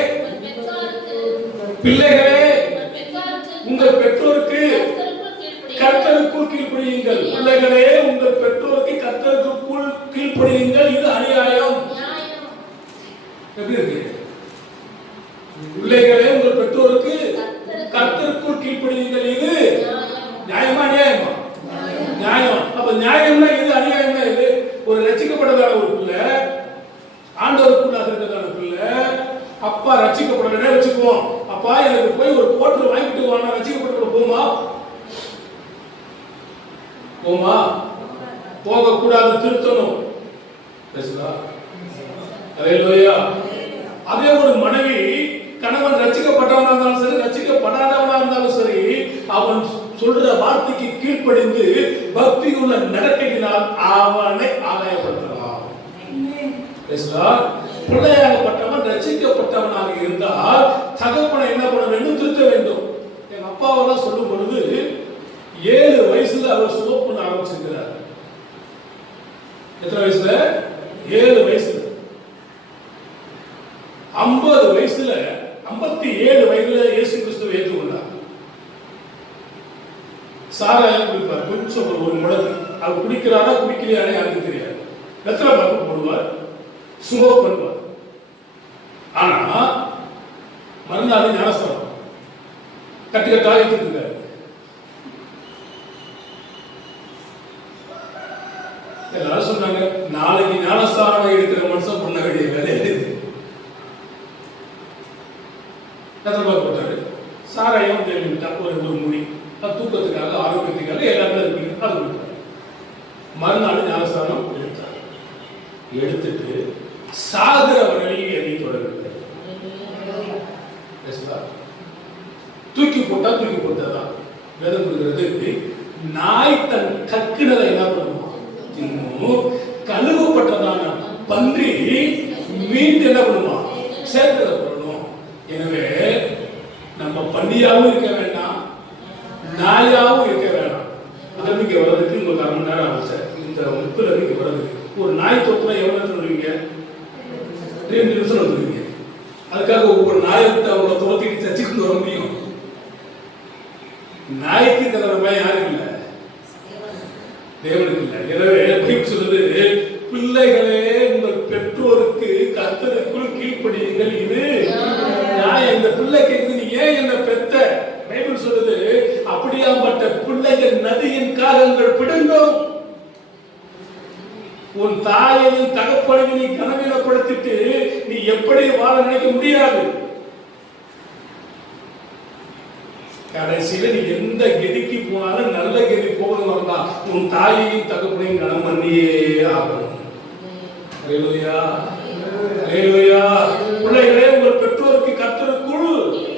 பிள்ளைகளே உங்கள் பெற்றோருக்கு கர்த்தருக்குள் கீழ்ப்படியுங்கள். பிள்ளைகளே உங்கள் பெற்றோருக்கு கர்த்தருக்குள் கீழ்ப்படியுங்கள். இது அநியாயம். எப்படி இருக்கு? பிள்ளைகளே உங்கள் பெற்றோருக்கு கர்த்தருக்குள் கீழ்ப்படியுங்கள். இது நியாயமா? நியாயமா? நியாயம். அப்ப நியாயம்னா இது, அநியாயம்னா இது. ஒரு ரட்சிக்கப்பட்டதான ஒரு பிள்ளை, ஆண்டவருக்குள்ளாக இருக்கிறதான பிள்ளை, அப்பா ரட்சிக்கப்படலன்னா வச்சுக்குவோம், அப்பா எனக்கு போய் ஒரு கோட்டர் வாங்கிட்டு வாங்க, ரட்சிக்கப்பட்டு போமா? போமா? போக கூடாது, திருத்தணும். பேசுதா? அல்லேலூயா. அதே ஒரு மனைவி, கணவன் ரட்சிக்கப்பட்டவனா இருந்தாலும் சரி, ரட்சிக்கப்படாதவனா இருந்தாலும் சரி, அவன் சொல்ற வார்த்தைக்கு கீழ்ப்படிந்து பக்தி உள்ள நடக்கையினால் அவனை ஆதாயப்படுத்தலாம். பிள்ளையாகப்பட்டவன் ரட்சிக்கப்பட்டவனாக இருந்தால் தகப்பனை என்ன பண்ண வேண்டும்? திருத்த வேண்டும். எங்க அப்பாவெல்லாம் சொல்லும் பொழுது 7 வயசுல அவர் ஸ்மோக் பண்ண ஆரம்பிச்சிருக்கிறார். எத்தனை வயசுல? 7 வயசுல. 50 வயசுல 57 வயதுல இயேசு கிறிஸ்துவை ஏற்றுக்கொண்டார். சாராயம் குடிப்பார், கொஞ்சம் ஒரு முடக்கு. அவர் குடிக்கிறாரா குடிக்கலையானே யாருக்கு தெரியாது. வெத்தலை பாக்கு போடுவார், ஸ்மோக் பண்ணுவார். ஆனா மறுநாள் ஞானஸ்தானம் கட்டி கட்டாக இருக்காரு. எல்லாரும் சொன்னாங்க, நாளைக்கு ஞானஸ்தானம் எடுக்கிற மனுஷன் பண்ண வேண்டிய வேலை எழுது. வெத்தலை பாக்கு போட்டாரு, சாராயம் தேடிவிட்டா ஒரு மொழி, தூக்கத்துக்காக ஆரோக்கியத்துக்காக எல்லாருமே இருக்கு, அது கொடுத்தாரு. மறுநாள் ஞானஸ்தானம் எடுத்தார். எடுத்துட்டு சாகர வழியில் எண்ணி தொடர்கிறது. தூக்கி போட்டா தூக்கி போட்டதான் வேதம் கொடுக்கிறது. நாய் தன் கக்கினதை என்ன பண்ணுமா? இன்னும் கழுவப்பட்டதான பன்றி மீண்டு என்ன பண்ணுமா? சேர்க்கப்படணும். எனவே நம்ம பன்னியாவும் இருக்க வேண்டாம், நாயாவும் இருக்க வேண்டாம். அதற்கு இங்க வர்றதுக்கு உங்களுக்கு 1/2 மணி நேரம் ஆகும் சார். இந்த 30 இங்க வர்றதுக்கு ஒரு நாய் தொட்டுனா எவ்வளவு நேரத்தில் வருவீங்க? 2 நிமிஷம் வந்துருவீங்க. அதுக்காக ஒவ்வொரு நாயை விட்டு அவங்கள துரத்திட்டு சர்ச்சுக்கு வர முடியும்? நாய்க்கு தர பயம் யாருக்கு இல்லை? தேவனுக்கு இல்லை. எனவே பைபிள் சொல்லுது, பிள்ளைகளே உங்கள் பெற்றோருக்கு கர்த்தருக்குள் கீழ்ப்படியுங்கள். இது நியாயம். இந்த பிள்ளை கேட்குது, நீ ஏன் என்ன பெத்த? பைபிள் சொல்லுது, அப்படியாப்பட்ட பிள்ளைகள் நதியின் காகங்கள் பிடுங்கும். உன் தாயையும் தகப்பனையும் நீ கனவீனப்படுத்திட்டு நீ எப்படி வாழ நினைக்க முடியாது. கடைசியில நீ எந்த கெதிக்கு போனாலும் நல்ல கெதி போகணும் தான், உன் தாயையும் தகப்பனையும் கனம் பண்ணியே ஆகணும். அல்லேலூயா, அல்லேலூயா. பிள்ளைகளே உங்கள் பெற்றோருக்கு கர்த்தருக்குள்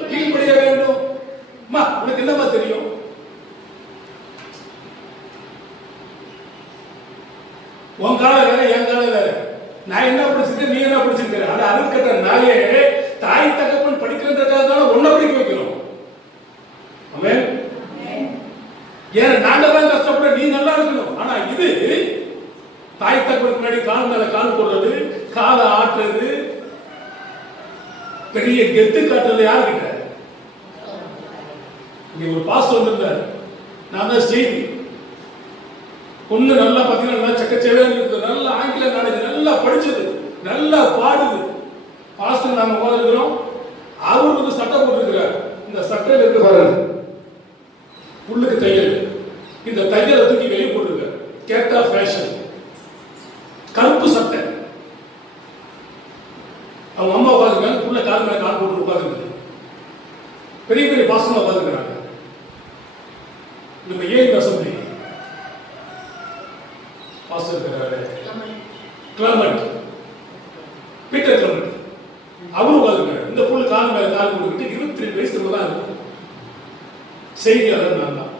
கீழ்ப்படிய வேண்டும். உனக்கு என்னமா தெரியும்? உன் காலம் வேற, என் காலம் வேற. நான் என்ன படிச்சிருக்கேன், நீ என்ன படிச்சிருக்க? அது அருட்கட்ட நாயே, தாய் தகப்பன் படிக்கிறதுக்காக தானே ஒன்ன படிக்க வைக்கிறோம். ஆமென். ஏன் நாங்க தான் கஷ்டப்பட, நீ நல்லா இருக்கணும். ஆனா இது தாய் தகப்பனுக்கு முன்னாடி கால் மேல கால் போடுறது, காலை ஆட்டுறது, பெரிய கெத்து காட்டுறது யாருக்கிட்ட? இங்க ஒரு பாஸ்டர் வந்திருந்தார், நான் தான் செய்தி. பொண்ணு நல்லா பாத்தீங்கன்னா நல்லா சக்கச்சேவையா இருக்குது, நல்லா ஆங்கில நாலேஜ், நல்லா படிச்சது, நல்லா பாடுது. பாஸ்டர் நாம உட்கார்ந்துருக்கிறோம், அவருக்கு சட்டை போட்டுருக்கிறார். இந்த சட்டையில இருக்கு பாருங்க, உள்ளுக்கு தையல். இந்த தையலை தூக்கி வெளியே போட்டுருக்காரு. கேட்டா ஃபேஷன், கருப்பு சட்டை. அவங்க அம்மா உட்காந்துருக்காங்க, உள்ள கால் மேல கால் போட்டு உட்காந்துருக்கு. பெரிய பெரிய பாசமா உட்காந்துருக்காங்க. நம்ம ஏன் அசம்பிளி பாஸ்டர் இருக்கிறாரு, கிளமண்ட், பீட்டர் கிளமண்ட், அவரும் உட்காந்துருக்காரு. இந்த பொண்ணு கால் மேல கால் போட்டுக்கிட்டு 22 வயசுல தான் இருக்கும். செய்தியாளர் நான் தான்.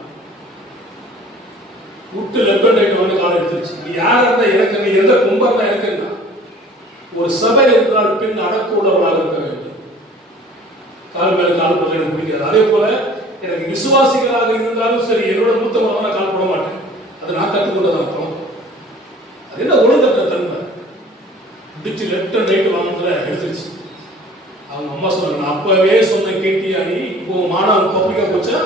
விட்டு லெஃப்ட் ரைட் வந்து கால் எடுத்துருச்சு. நீ யாரா இருந்தா எனக்கு, நீ எந்த கும்பா இருந்தா எனக்கு, ஒரு சபை இருக்கிறாள் பெண் அடக்கூடவளாக இருக்க வேண்டும். கால் மேல கால் போட எனக்கு பிடிக்காது. அதே போல எனக்கு விசுவாசிகளாக இருந்தாலும் சரி, என்னோட மூத்த மகனை கால் போட மாட்டேன். அது நான் கற்றுக்கொண்டது அர்த்தம். அது என்ன ஒழுங்கற்ற தன்மை. பிடிச்சு லெஃப்ட் அண்ட் ரைட் வாங்கல எடுத்துருச்சு. அவங்க அம்மா சொல்றாங்க, நான் அப்பவே சொன்ன கேட்டியா நீ? இப்போ மாணவன் பப்ளிக்கா போச்சா?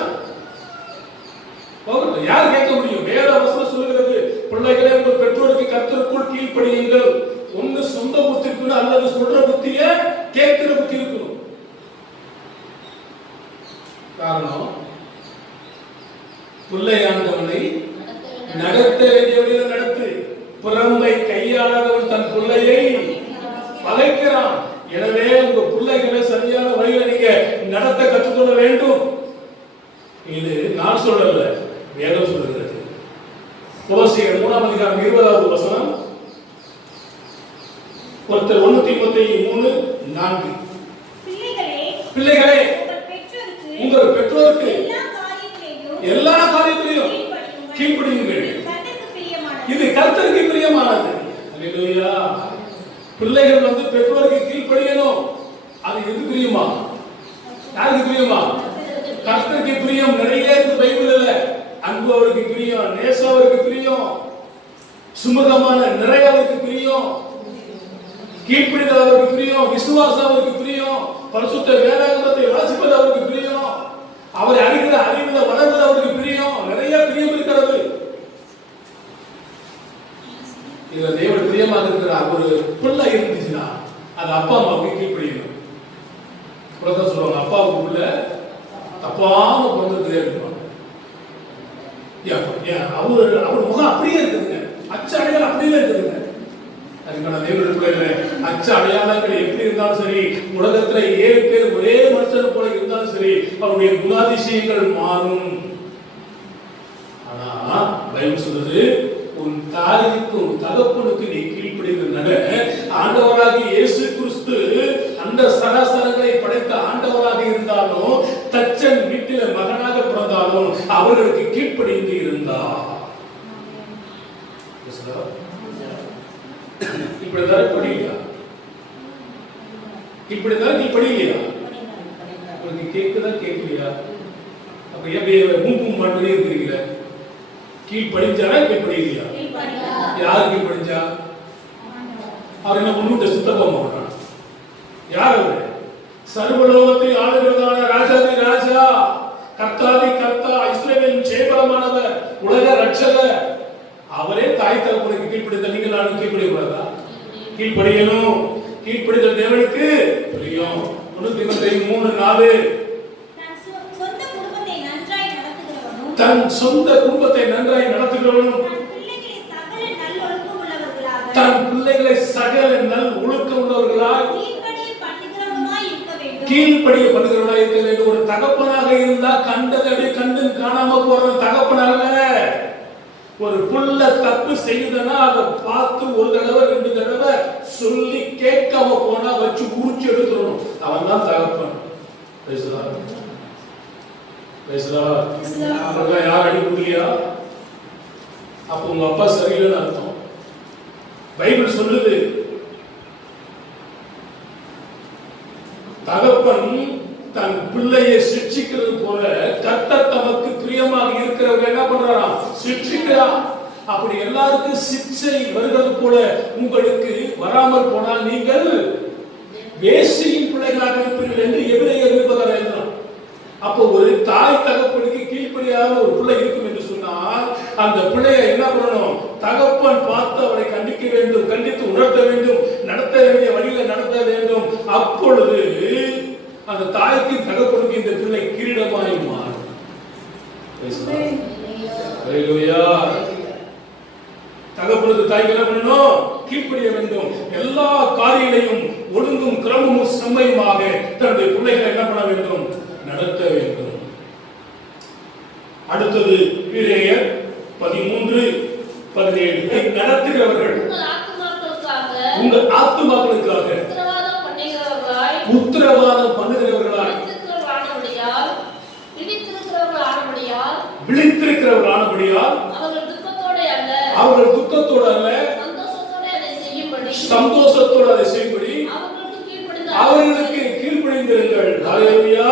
போகட்டும், யார் கேட்க முடியும்? வேத வசனம் சொல்லுகிறது, பிள்ளைகளே உங்கள் பெற்றோருக்கு கர்த்தருக்குள் கீழ்ப்படியுங்கள். ஒன்னு சொந்த புத்தி இருக்கணும், அல்லது சொல்ற புத்திய கேட்கிற புத்தி இருக்கணும். காரணம், பிள்ளையாண்டவனை நடத்த வேண்டிய வழியில் நடத்து. புறம்பை கையாளாதவன் தன் பிள்ளையை பகைக்கிறான். எனவே உங்க பிள்ளைகளை சரியான வழியில் நீங்க நடத்த கற்றுக்கொள்ள வேண்டும். இது நான் சொல்லல, வேதம் சொல்லுகிறது. கொலோசியர் 3 அதிகாரம் 20வது வசனம். ஒருத்தர் 1 தீமோத்தேயு 3:4. பிள்ளைகளே உங்கள் பெற்றோருக்கு எல்லா காரியத்திலையும் கீழ்ப்படியுங்கள், இது கர்த்தருக்கு பிரியமானது. அல்லேலூயா. பிள்ளைகள் வந்து பெற்றோருக்கு கீழ்ப்படியணும். அது எது பிரியமா? யாருக்கு பிரியமா? கர்த்தருக்கு பிரியம். நிறைய இருக்கு பைபிள்ல. அன்பு அவருக்கு பிரியம், நேசம் அவருக்கு பிரியம், சுமூகமான நிறைய அவருக்கு பிரியம், கீழ்ப்படிதல் அவருக்கு பிரியம், விசுவாசம் அவருக்கு பிரியம், பரிசுத்த வேதாகமத்தை வாசிப்பது அவருக்கு பிரியம், அவரை அறிகிற அறிவில வளர்வது அவருக்கு பிரியம். நிறைய பிரியம் இருக்கிறது. இதுல தேவன் பிரியமாக இருக்கிறார். ஒரு பிள்ளை இருந்துச்சுன்னா அது அப்பா அம்மாவுக்கு கீழ்ப்படியணும். இப்பதான் சொல்லுவாங்க, அப்பாவுக்கு உள்ள தப்பாம பிறந்ததுலே இருப்பாங்க. அவர் முகம் அப்படியே இருக்குதுங்க, அச்ச அடையாளம் அப்படியே இருக்குதுங்க. அதுக்கான தேவனுடைய அச்ச அடையாளங்கள் எப்படி இருந்தாலும் சரி, உலகத்துல 7 பேர் ஒரே மனுஷன் போல இருந்தாலும் சரி, அவருடைய குணாதிசயங்கள் மாறும். ஆனா பைபிள் சொல்றது, உன் தாய்க்கு உன் தகப்பனுக்கு நீ கீழ்ப்படிகிற ஆண்டவராக இயேசு கிறிஸ்து அந்த சராசரங்களை படைத்த ஆண்டவராக இருந்தாலும், தச்சன் வீட்டில மகனாக பிறந்தாலும் அவர்களுக்கு கீழ்ப்படிந்து இருந்தார். இப்படிதான் படிக்கலையா? இப்படிதான் நீ படிக்கலையா? உங்களுக்கு கேட்குதா கேட்கலையா? அப்ப எப்படி பூம்பும் மட்டும் இருக்கிறீங்களா? கீழ் படிஞ்சானா கீழ்படிக்கலையா? யார் கீழ் படிஞ்சா? அவர் என்ன முன்னுட்டு சுத்தமா போடுறான்? யார் அவரு? சர்வலோகத்தை ஆளுகிறதான ராஜாதி ராஜா, கர்த்தாதி கர்த்தா, இஸ்ரவேலின் சேபலமானவர், உலக ரட்சகர். அவரே தாய் தகப்பனுக்கு கீழ்ப்படிந்த நீங்கள் நானும் கீழ்ப்படியக்கூடாதா? கீழ்ப்படியணும். கீழ்ப்படிந்த தேவனுக்கு பிரியம். 1 தீமோத்தேயு 3:4. தன் சொந்த குடும்பத்தை நன்றாய் நடத்துகிறவனும் தன் பிள்ளைகளை சகல நல் ஒழுக்கம் உள்ளவர்களாய் கீழ்ப்படிய பண்ணுகிறவர்களாய் இருக்க வேண்டும். ஒரு தகப்பனாக இருந்தா கண்டதை கண்டு காணாம போற தகப்பனாக, ஒரு புள்ள தப்பு செய்யுதுன்னா அதை பார்த்து ஒரு தடவை 2 தடவை சொல்லி கேட்காம போனா வச்சு உரிச்சு எடுத்துடணும். அவன் தான் தகப்பன். யார் அடிக்கலையா? அப்ப உங்க அப்பா சரியில்லைன்னு அர்த்தம். பைபிள் சொல்லுது, தகப்பன் தன் பிள்ளையை சிட்சிக்கிறது போல கர்த்தர் தமக்கு பிரியமாக இருக்கிறவங்க என்ன பண்றாராம்? சிட்சிக்கிறார். அப்படி எல்லாருக்கும் சிக்ஷை வருகிறது போல உங்களுக்கு வராமல் போனால் நீங்கள் வேசியின் பிள்ளைகளாக இருப்பீர்கள் என்று எபிரேயர் நிருபத்தில் எழுதுறார். அப்போ ஒரு தாய் தகப்பனுக்கு கீழ்ப்படியாத ஒரு பிள்ளை இருக்கும் என்று சொன்னால் அந்த பிள்ளையை என்ன பண்ணணும்? தகப்பன் பார்த்து அவரை கண்டிக்க வேண்டும், கண்டித்து உணர்த்த வேண்டும், நடத்த வேண்டிய வழியில நடத்த வேண்டும். அப்பொழுது அந்த தாய்க்கு தகப்பனுக்கு இந்த பிள்ளை கிரீடமாய் மாறும். தகப்பனுக்கு தாய்க்கு என்ன பண்ணணும்? கீழ்ப்படிய வேண்டும். எல்லா காரியங்களையும் ஒழுங்கும் கிரமமும் செம்மையுமாக தன்னுடைய பிள்ளைகளை என்ன பண்ண வேண்டும்? நடத்த வேண்டும். அடுத்தது எபிரேயர் 13:17 நடத்துகிறவர்கள் உங்கள் ஆத்துமாக்களுக்காக உத்தரவாதம் பண்ணுகிறவர்களாய் விழித்திருக்கிறவர்கள் ஆனபடியால் அவர்கள் துக்கத்தோடு அல்ல சந்தோஷத்தோடு அதை செய்யும்படி அவர்களுக்கு கீழ்ப்படிந்திருங்கள். ஹல்லேலூயா.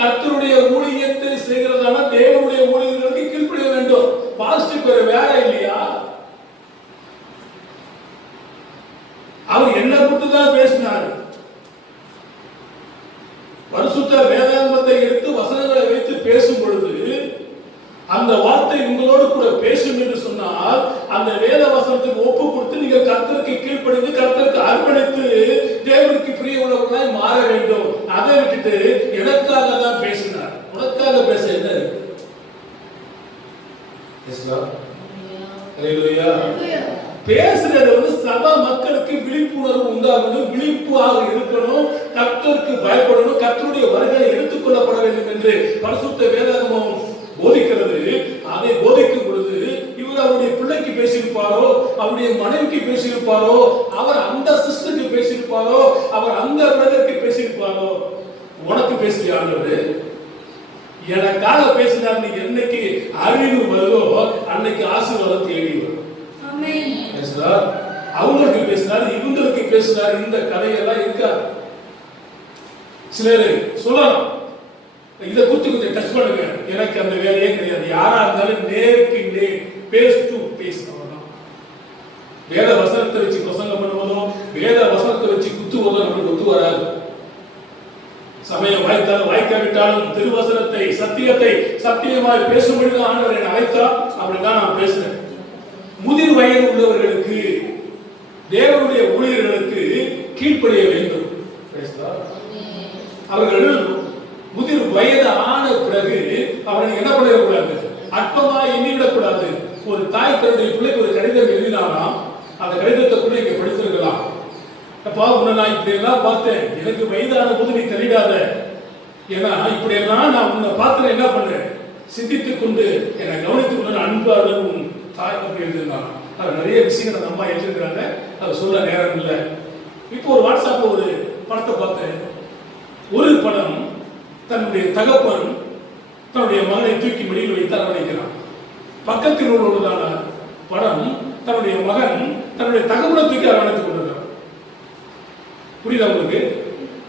கர்த்தருடைய ஊழியத்தை செய்கிறதான தேவனுடைய ஊழியர்களுக்கு கீழ்ப்படிய வேண்டும். பாஸ்டர் வேற இல்லையா? அவர் என்ன குறித்து தான் பேசினார். பரிசுத்த வேதாகமத்தை எடுத்து வசனங்களை வைத்து பேசும் பொழுது அந்த வார்த்தை உங்களோடு கூட பேசும் என்று சொன்னால் அந்த வேத வசனத்துக்கு ஒப்பு கொடுத்து நீங்கள் கர்த்தருக்கு கீழ்ப்படிந்து கர்த்தருக்கு அர்ப்பணித்து தேவனுக்கு பிரிய உள்ளவர்களாய் மாற வேண்டும். அதை விட்டுட்டு எனக்காக தான் பேசினார். உனக்காக பேச என்ன இருக்கு? பேசுறது வந்து சபா மக்களுக்கு விழிப்புணர்வு உண்டாகணும், விழிப்பாக இருக்கணும், கர்த்தருக்கு பயப்படணும், கர்த்தருடைய வருகை எடுத்துக் கொள்ளப்பட வேண்டும் என்று பரிசுத்த வேதாகமம் போதிக்கிறது. அதை போதிக்கும் பொழுது இவர் அவருடைய பிள்ளைக்கு பேசியிருப்பாரோ, அவருடைய மனைவிக்கு பேசியிருப்பாரோ, அவர் அந்த சிஸ்டருக்கு பேசியிருப்பாரோ, அவர் அந்த பிரதருக்கு பேசியிருப்பாரோ. உனக்கு பேசுகிறார், எனக்காக பேசினார். நீ என்னைக்கு அறிவு வருதோ அன்னைக்கு ஆசீர்வாதம் தேடி வரும். அவங்களுக்கு பேசினார், இவங்களுக்கு பேசினார். இந்த கதையெல்லாம் இருக்காது. சிலர் சொல்லலாம், இதை குறித்து கொஞ்சம் டச் பண்ணுங்க, எனக்கு அந்த வேலையே கிடையாது. யாரா இருந்தாலும் நேருக்கு நேர் பேஸ் டு பேஸ் அவ்வளவுதான். வேத வசனத்தை வச்சு பிரசங்கம் பண்ணுவதும் வேத வசனத்தை வச்சு குத்துவதும் நமக்கு ஒத்து வராது. சமயம் வாய்த்தாலும் வாய்க்காவிட்டாலும் திருவசனத்தை சத்தியத்தை சத்தியமாய் பேசும்பொழுது ஆண்டவர் என்னை அழைத்தார். அப்படிதான் நான் பேசுறேன். முதிர் வயது உள்ளவர்களுக்கு தேவனுடைய ஊழியர்களுக்கு கீழ்ப்படிய வேண்டும். அவர்கள் முதிர் வயது ஆன பிறகு அவர்கள் என்ன பண்ணிடக்கூடாது? அற்பமா எண்ணிவிடக்கூடாது. ஒரு தாய் தன்னுடைய பிள்ளைக்கு ஒரு கடிதம் எழுதினாலாம், அந்த கடிதத்தை கூட இங்க படித்திருக்கலாம். அப்பா, உன்னை நான் இப்படி எல்லாம் பார்த்தேன், எனக்கு வயதான போது நீ தெரியாத, ஏன்னா இப்படி எல்லாம் நான் உன்னை பார்த்து என்ன பண்ணேன், சிந்தித்துக் கொண்டு என்னை கவனித்துக் கொண்டு அன்பாளரும் தாய் அப்படி எழுதிருந்தாங்க. அது நிறைய விஷயங்கள் அந்த அம்மா எழுதிருக்கிறாங்க, அதை சொல்ல நேரம் இல்லை. இப்போ ஒரு வாட்ஸ்அப்ல ஒரு படத்தை பார்த்தேன். ஒரு படம் தன்னுடைய தகப்பன் தன்னுடைய மகனை தூக்கி மடியில் வைத்து அரவணைக்கிறான். பக்கத்தில் உள்ளதான படம் தன்னுடைய மகன் தன்னுடைய தகப்பனை தூக்கி அரவணைத்துக் கொண்டிருக்கிறான். புரியுதா உங்களுக்கு?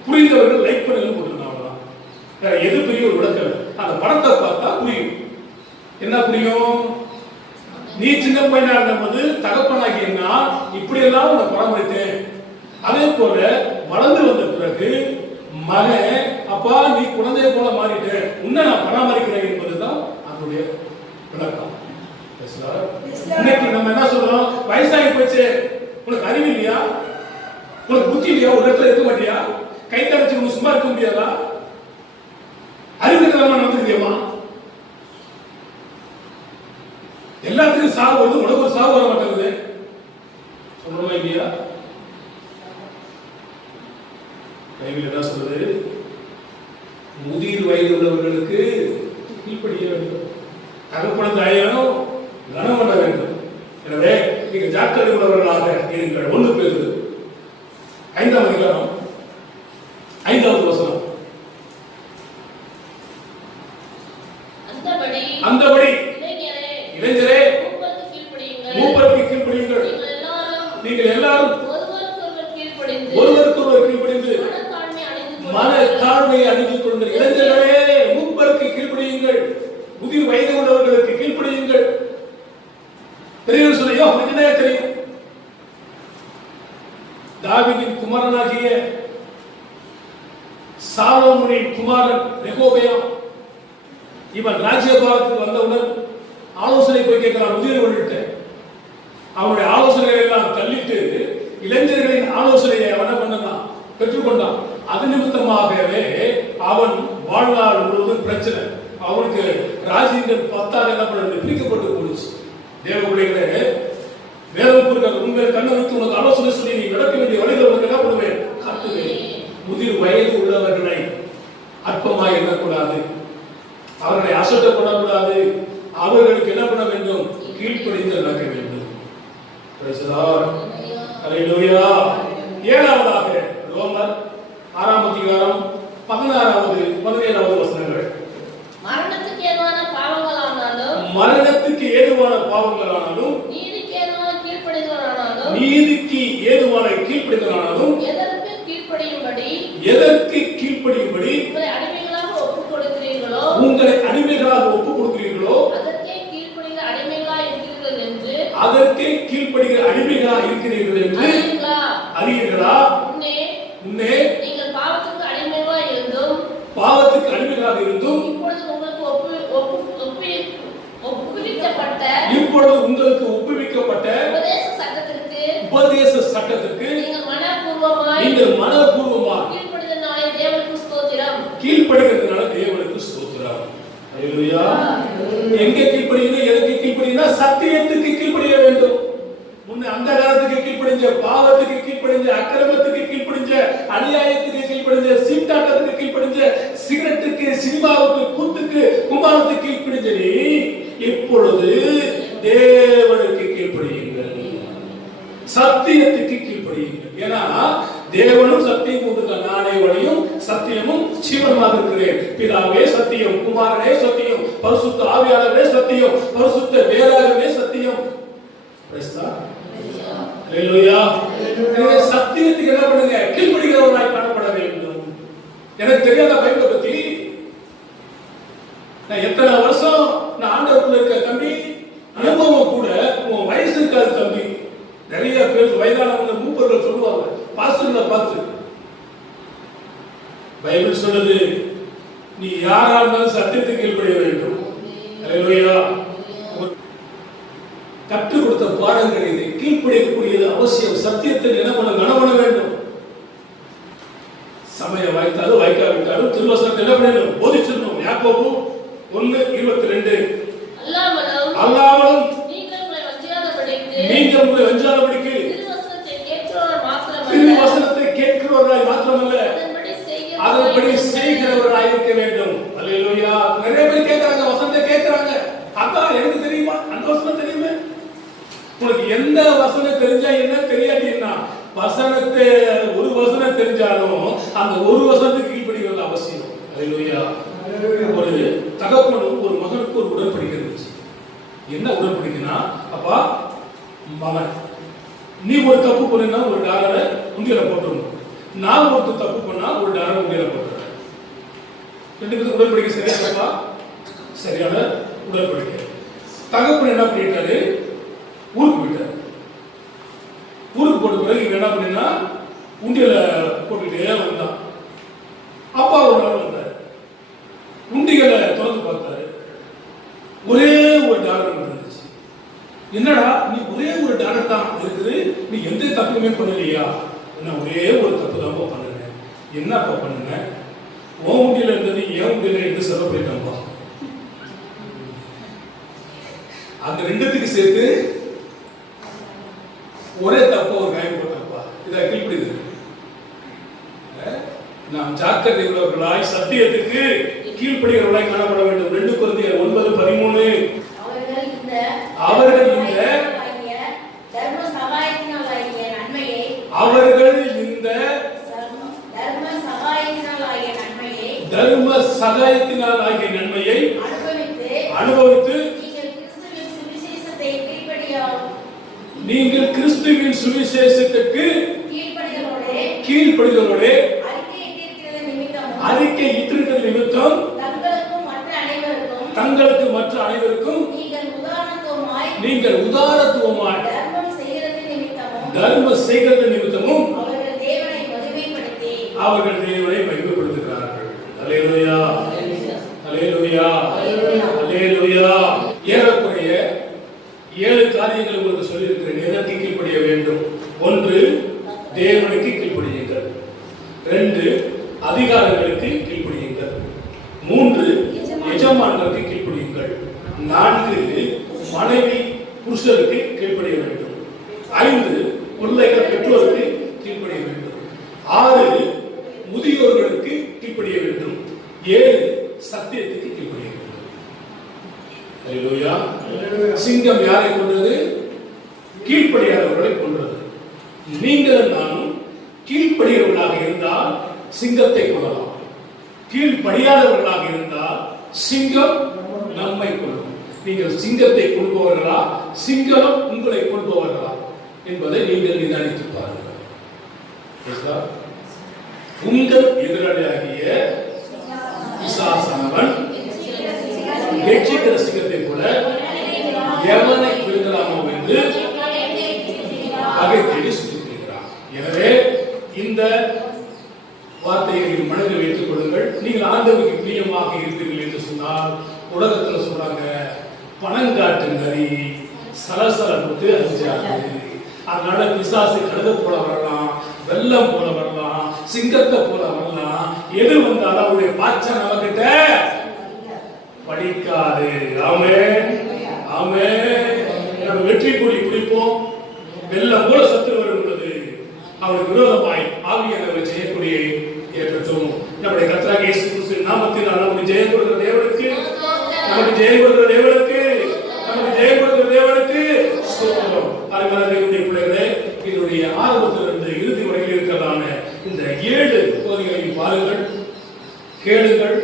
புரிந்தவர்கள் லைக் பண்ணுங்க போட்டுருந்தாங்க. வேற எது பெரிய ஒரு விளக்கம். அந்த படத்தை பார்த்தா புரியும். என்ன புரியும்? நீ சின்ன பையனா இருந்தபோது தகப்பனாகி என்ன இப்படி எல்லாம் உன்னை பராமரித்தேன். அதே போல வளர்ந்து வந்த பிறகு மகன், அப்பா நீ குழந்தைய போல மாறிட்டு உன்னை நான் பராமரிக்கிறேன் என்பதுதான் அதனுடைய விளக்கம். இன்னைக்கு நம்ம என்ன சொல்றோம்? வயசாகி போச்சு, உனக்கு அறிவு இல்லையா, உனக்கு புத்தி இல்லையா, ஒரு இடத்துல இருக்க மாட்டியா, கை தடைச்சு உனக்கு சும்மா இருக்க முடியாதா, அறிவுக்கிழமை நடந்துக்கிறியமா, எல்லாத்துக்கும் சாவு வருது, உனக்கு ஒரு சாவு வர மாட்டேங்குது. சொல்றோமா இல்லையா? பைபிள் என்ன சொல்றது? முதிர் வயது உள்ளவர்களுக்கு கீழ்ப்படிய வேண்டும், தகப்பன தாயனும் கனம் பண்ண வேண்டும். எனவே நீங்க ஜாக்கிரதை உள்ளவர்களாக இருங்கள். 1 பேதுரு 5ஆம் அதிகாரம் 5வது வசனம். அந்தபடி இளைஞரே மூப்பருக்கு கீழ்ப்படியுங்கள். நீங்கள் எல்லாரும் ஒருவருக்கொருவர் கீழ்ப்படிந்து சாலமோனின் குமாரன் ரெகோபெயாம் இவன் ராஜ்யபாரத்துக்கு வந்தவுடன் ஆலோசனை போய் கேட்கிறான் முதியவர்கள்ட்ட. அவனுடைய ஆலோசனைகளை எல்லாம் தள்ளிட்டு இளைஞர்களின் ஆலோசனையை அவன் பண்ணான், பெற்றுக்கொண்டான். அது நிமித்தமாகவே அவன் வாழ்நாள் முழுவதும் பிரச்சனை. அவனுக்கு ராஜ்யங்கள் 10 என்ன பண்ண பிரிக்கப்பட்டு போச்சு. தேவ பிள்ளைகளே, வேதம் உண்மையை கண்ணை வைத்து உனக்கு ஆலோசனை சொல்லி நீ நடக்க வேண்டிய வழிகளை உனக்கு என்ன பண்ணுவேன், காட்டுவேன். முதிர் வயது உள்ளவர்களை அற்பமாய் எண்ணக்கூடாது, அவர்களை அசட்டப்படக்கூடாது. அவர்களுக்கு என்ன பண்ண வேண்டும், கீழ்ப்படிந்து நடக்க வேண்டும். ஏழாவதாக ரோமர் 6ஆம் அதிகாரம் 16வது 17வது வசனங்கள். மரணத்துக்கு ஏதுவான பாவங்களானாலும் நீதிக்கு ஏதுவான கீழ்ப்படிதலானாலும் எதற்கு கீழ்ப்படியும்படி உங்களை அடிமைகளாக ஒப்புக் கொடுக்கிறீர்களோ அதற்கே கீழ்ப்படுகிற அடிமைகளாக இருக்கிறீர்கள் என்று அறியீர்களா? முன்னே நீங்கள் பாவத்துக்கு அடிமைகளாக இருந்தும் இப்பொழுது உங்களுக்கு ஒப்புவிக்கப்பட்ட உபதேச சட்டத்திற்கு நீங்கள் மனப்பூர்வமாக கீழ்ப்படுகிறதுனால தேவனுக்கு ஸ்தோத்திரம். அல்லேலூயா. எங்கே கீழ்ப்படியணும், எதற்கு கீழ்ப்படியணும்? சத்தியத்துக்கு கீழ்ப்படிய வேண்டும். முன்ன அந்த காலத்துக்கு கீழ்ப்படிஞ்ச, பாவத்துக்கு கீழ்ப்படிஞ்ச, அக்கிரமத்துக்கு கீழ்ப்படிஞ்ச, அநியாயத்துக்கு கீழ்ப்படிஞ்ச, சீட்டாட்டத்துக்கு கீழ்ப்படிஞ்ச, சிகரெட்டுக்கு, சினிமாவுக்கு, கூத்துக்கு, கும்பாலத்துக்கு கீழ்ப்படிஞ்ச நீ இப்பொழுது தேவனுக்கு கீழ்ப்படியுங்கள், சத்தியத்துக்கு கீழ்ப்படியுங்கள். ஏன்னா தேவனும் சத்தியம் கொடுத்தார். நானே வழியும் சத்தியமும் ஜீவனுமாக இருக்கிறேன். பிதாவே சத்தியம், குமாரனே சத்தியம், பரிசுத்த ஆவியானவரே சத்தியம், பரிசுத்த வேதாகமே சத்தியம். சத்தியத்துக்கு என்ன பண்ணுங்க, கீழ்ப்படிகிறவராய் காணப்பட வேண்டும். எனக்கு தெரியாத பைபிளை பத்தி நான் எத்தனை வருஷம் நான் ஆண்டவருக்குள்ள இருக்க தம்பி, அனுபவம் கூட உன் வயசு இருக்காது தம்பி. நிறைய பேர் வயதானவங்க மூப்பர்கள் சொல்லுவாங்க பாஸ்டர்களை பார்த்து, பைபிள் சொல்லுது நீ யாரா இருந்தாலும் சத்தியத்துக்கு கீழ்ப்படிய வேண்டும். அல்லேலூயா. கற்றுக் கொடுத்த பாடங்கள் இது, கீழ்ப்படியக்கூடியது அவசியம். சத்தியத்தை என்ன பண்ண கனப்பட வேண்டும். சமயம் வாய்த்தாலும் வாய்க்காவிட்டாலும் திருவசனத்தை என்ன பண்ணணும், போதிச்சிடணும். யாக்கோபு 1:22 அல்லாமலும் நீங்கள் உங்களை வஞ்சாதபடிக்கு திருவசனத்தை கேட்கிறவர்களாய் மாத்திரமல்ல அதன்படி செய்கிறவர்களாய் இருக்க வேண்டும். அல்லேலூயா. நிறைய பேர் கேட்கறாங்க, வசனத்தை கேட்கறாங்க. அதான் எனக்கு தெரியுமா, அந்த வசனம் தெரியுமே. உனக்கு எந்த வசனம் தெரிஞ்சா என்ன, தெரியாது என்ன, வசனத்தை ஒரு வசனம் தெரிஞ்சாலும் அந்த ஒரு வசனத்துக்கு கீழ்ப்படிகிறது அவசியம். அல்லேலூயா. ஒரு தகப்பனும் ஒரு மகனுக்கு ஒரு உடன்படிக்கை இருந்துச்சு. என்ன உடன்படிக்கைனா, அப்பா மகன் நீ ஒரு தப்பு பண்ணா ஒரு டாலரை உண்டியல போட்டுருணும், நான் ஒரு தப்பு பண்ணா ஒரு டாலர் உண்டியல போட்டுறேன். ரெண்டு பேருக்கு உடன்படிக்கை சரியா? சரியான உடன்படிக்கை. தகப்பன் என்ன பண்ணிட்டாரு, ஊருக்கு போயிட்டாரு. ஊருக்கு போட்ட பிறகு இவன் என்ன பண்ணினா உண்டியல போட்டுக்கிட்டே வந்தான். அப்பா ஒரு நாள் வந்தாரு, உண்டிகளை திறந்து பார்த்தாரு, ஒரே ஒரு டாலர் இருந்துச்சு. என்னடா நீ ஒரே ஒரு டாலர் தான் இருக்குது, நீ எந்த தப்புமே பண்ணலையா? என்ன ஒரே ஒரு தப்பு தான் பண்ணுனேன். என்னப்பா பண்ணுன? உன் உண்டியில இருந்தது என் உண்டியில இருந்து செலவு பண்ணிட்டப்பா. அந்த ரெண்டுத்துக்கு சேர்த்து ஒரே தப்பா ஒரு காயம் போட்டப்பா. இதை கீழ்ப்படிது. நாம் ஜாக்கிரதை உள்ளவர்களாய் சத்தியத்துக்கு கீழ்ப்படிகிறவர்களாய் காணப்பட வேண்டும். 2 கொரிந்தியர் 9:13 அவர்கள் இந்த தர்ம சகாயத்தினாலாகிய நன்மையை அனுபவித்து நீங்கள் கிறிஸ்துவின் சுவிசேஷத்துக்கு கீழ்ப்படிதலோடு அறிக்கை இட்டிருக்கிற நிமித்தம் தங்களுக்கு மற்ற அனைவருக்கும் நீங்கள் உதாரத்துவமாய் தர்மம் செய்கிறது நிமித்தமும் அவர்கள் தேவனை மகிமைப்படுத்துகிறார்கள். அல்லேலூயா, அல்லேலூயா, அல்லேலூயா. ஏறக்குறைய 7 காரியங்களை உங்களுக்கு சொல்லியிருக்கிறேன். எதற்கு கீழ்ப்படிய வேண்டும்? 1, தேவனுக்கு கீழ்ப்படியுங்கள். 2, அதிகாரங்களுக்கு கீழ்ப்படியுங்கள். 3, எஜமான்களுக்கு கீழ்ப்படியுங்கள். 4, மனைவி புருஷருக்கு கீழ்ப்படிய வேண்டும். 5, பிள்ளைகள் பெற்றோருக்கு கீழ்ப்படிய வேண்டும். 6, முதியோர்களுக்கு கீழ்ப்படிய வேண்டும். 7, சத்தியத்துக்கு கீழ்ப்படிய வேண்டும். அல்லேலூயா. சிங்கம் யாரை கொன்றது? கீழ்ப்படியாதவர்களை கொன்றது. நீங்கள் நானும் கீழ்ப்படியவர்களாக இருந்தால் சிங்கத்தை கொல்லலாம். கீழ்ப்படியாதவர்களாக இருந்தால் சிங்கம் நம்மை கொல்லும். நீங்கள் சிங்கத்தை கொள்பவர்களா, சிங்கம் உங்களை கொள்பவர்களா என்பதை நீங்கள் நிதானித்து பாருங்கள். உங்கள் எதிராளியாகிய பிசாசானவன் வெற்றிக்கிற சிங்கத்தை போல எவனை விழுங்கலாமோ என்று பகை தேடி சுற்றிக்கிறான். எனவே இந்த வார்த்தையை நீங்கள் மனதில் வைத்துக் கொள்ளுங்கள். நீங்கள் ஆண்டவருக்கு பிரியமாக இருப்பீர்கள் என்று சொன்னால், உலகத்தில் சொல்றாங்க பணங்காட்டு நரி சலசலப்புக்கு அஞ்சாது. அதனால பிசாசு கழுத போல வரலாம், வெள்ளம் போல வரலாம், சிங்கத்தை போல வரலாம். எது வந்தாலும் அவருடைய பாச்சை நம்மகிட்ட படிக்காது. ஆமென், ஆமென். நம்ம வெற்றி கொடி பிடிப்போம். வெள்ளம் போல சத்துரு வருகிறது. அவருக்கு விரோதமாய் ஆவியானவர் ஜெயக்கொடியை ஏற்றட்டும். நம்முடைய கர்த்தராகிய இயேசு கிறிஸ்து நாமத்தினால் நமக்கு ஜெயம் கொடுக்கிற தேவனுக்கு, நமக்கு ஜெயம் கொடுக்கிற தேவனுக்கு, நமக்கு ஜெயம் கொடுக்கிற தேவனுக்கு ஸ்தோத்திரம். அருமையான தேவனுடைய பிள்ளைகளே, இதனுடைய ஆரம்பத்திலிருந்து இறுதி வரையில் இருக்கிறதான இந்த 7 பகுதிகளை பாருங்கள், கேளுங்கள்,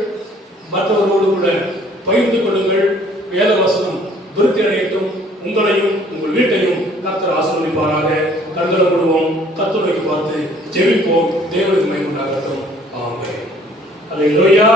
மற்றவர்களோடு கூட பகிர்ந்து கொள்ளுங்கள். வேத வசனம் விருத்தி அடையட்டும். உங்களையும் உங்கள் வீட்டையும் கர்த்தர் ஆசீர்வதிப்பாராக. கண்களை மூடுவோம், கர்த்தரை பார்த்து ஜெபிப்போம். தேவனுக்கு மகிமை உண்டாகட்டும். ஆமென். அல்லேலூயா.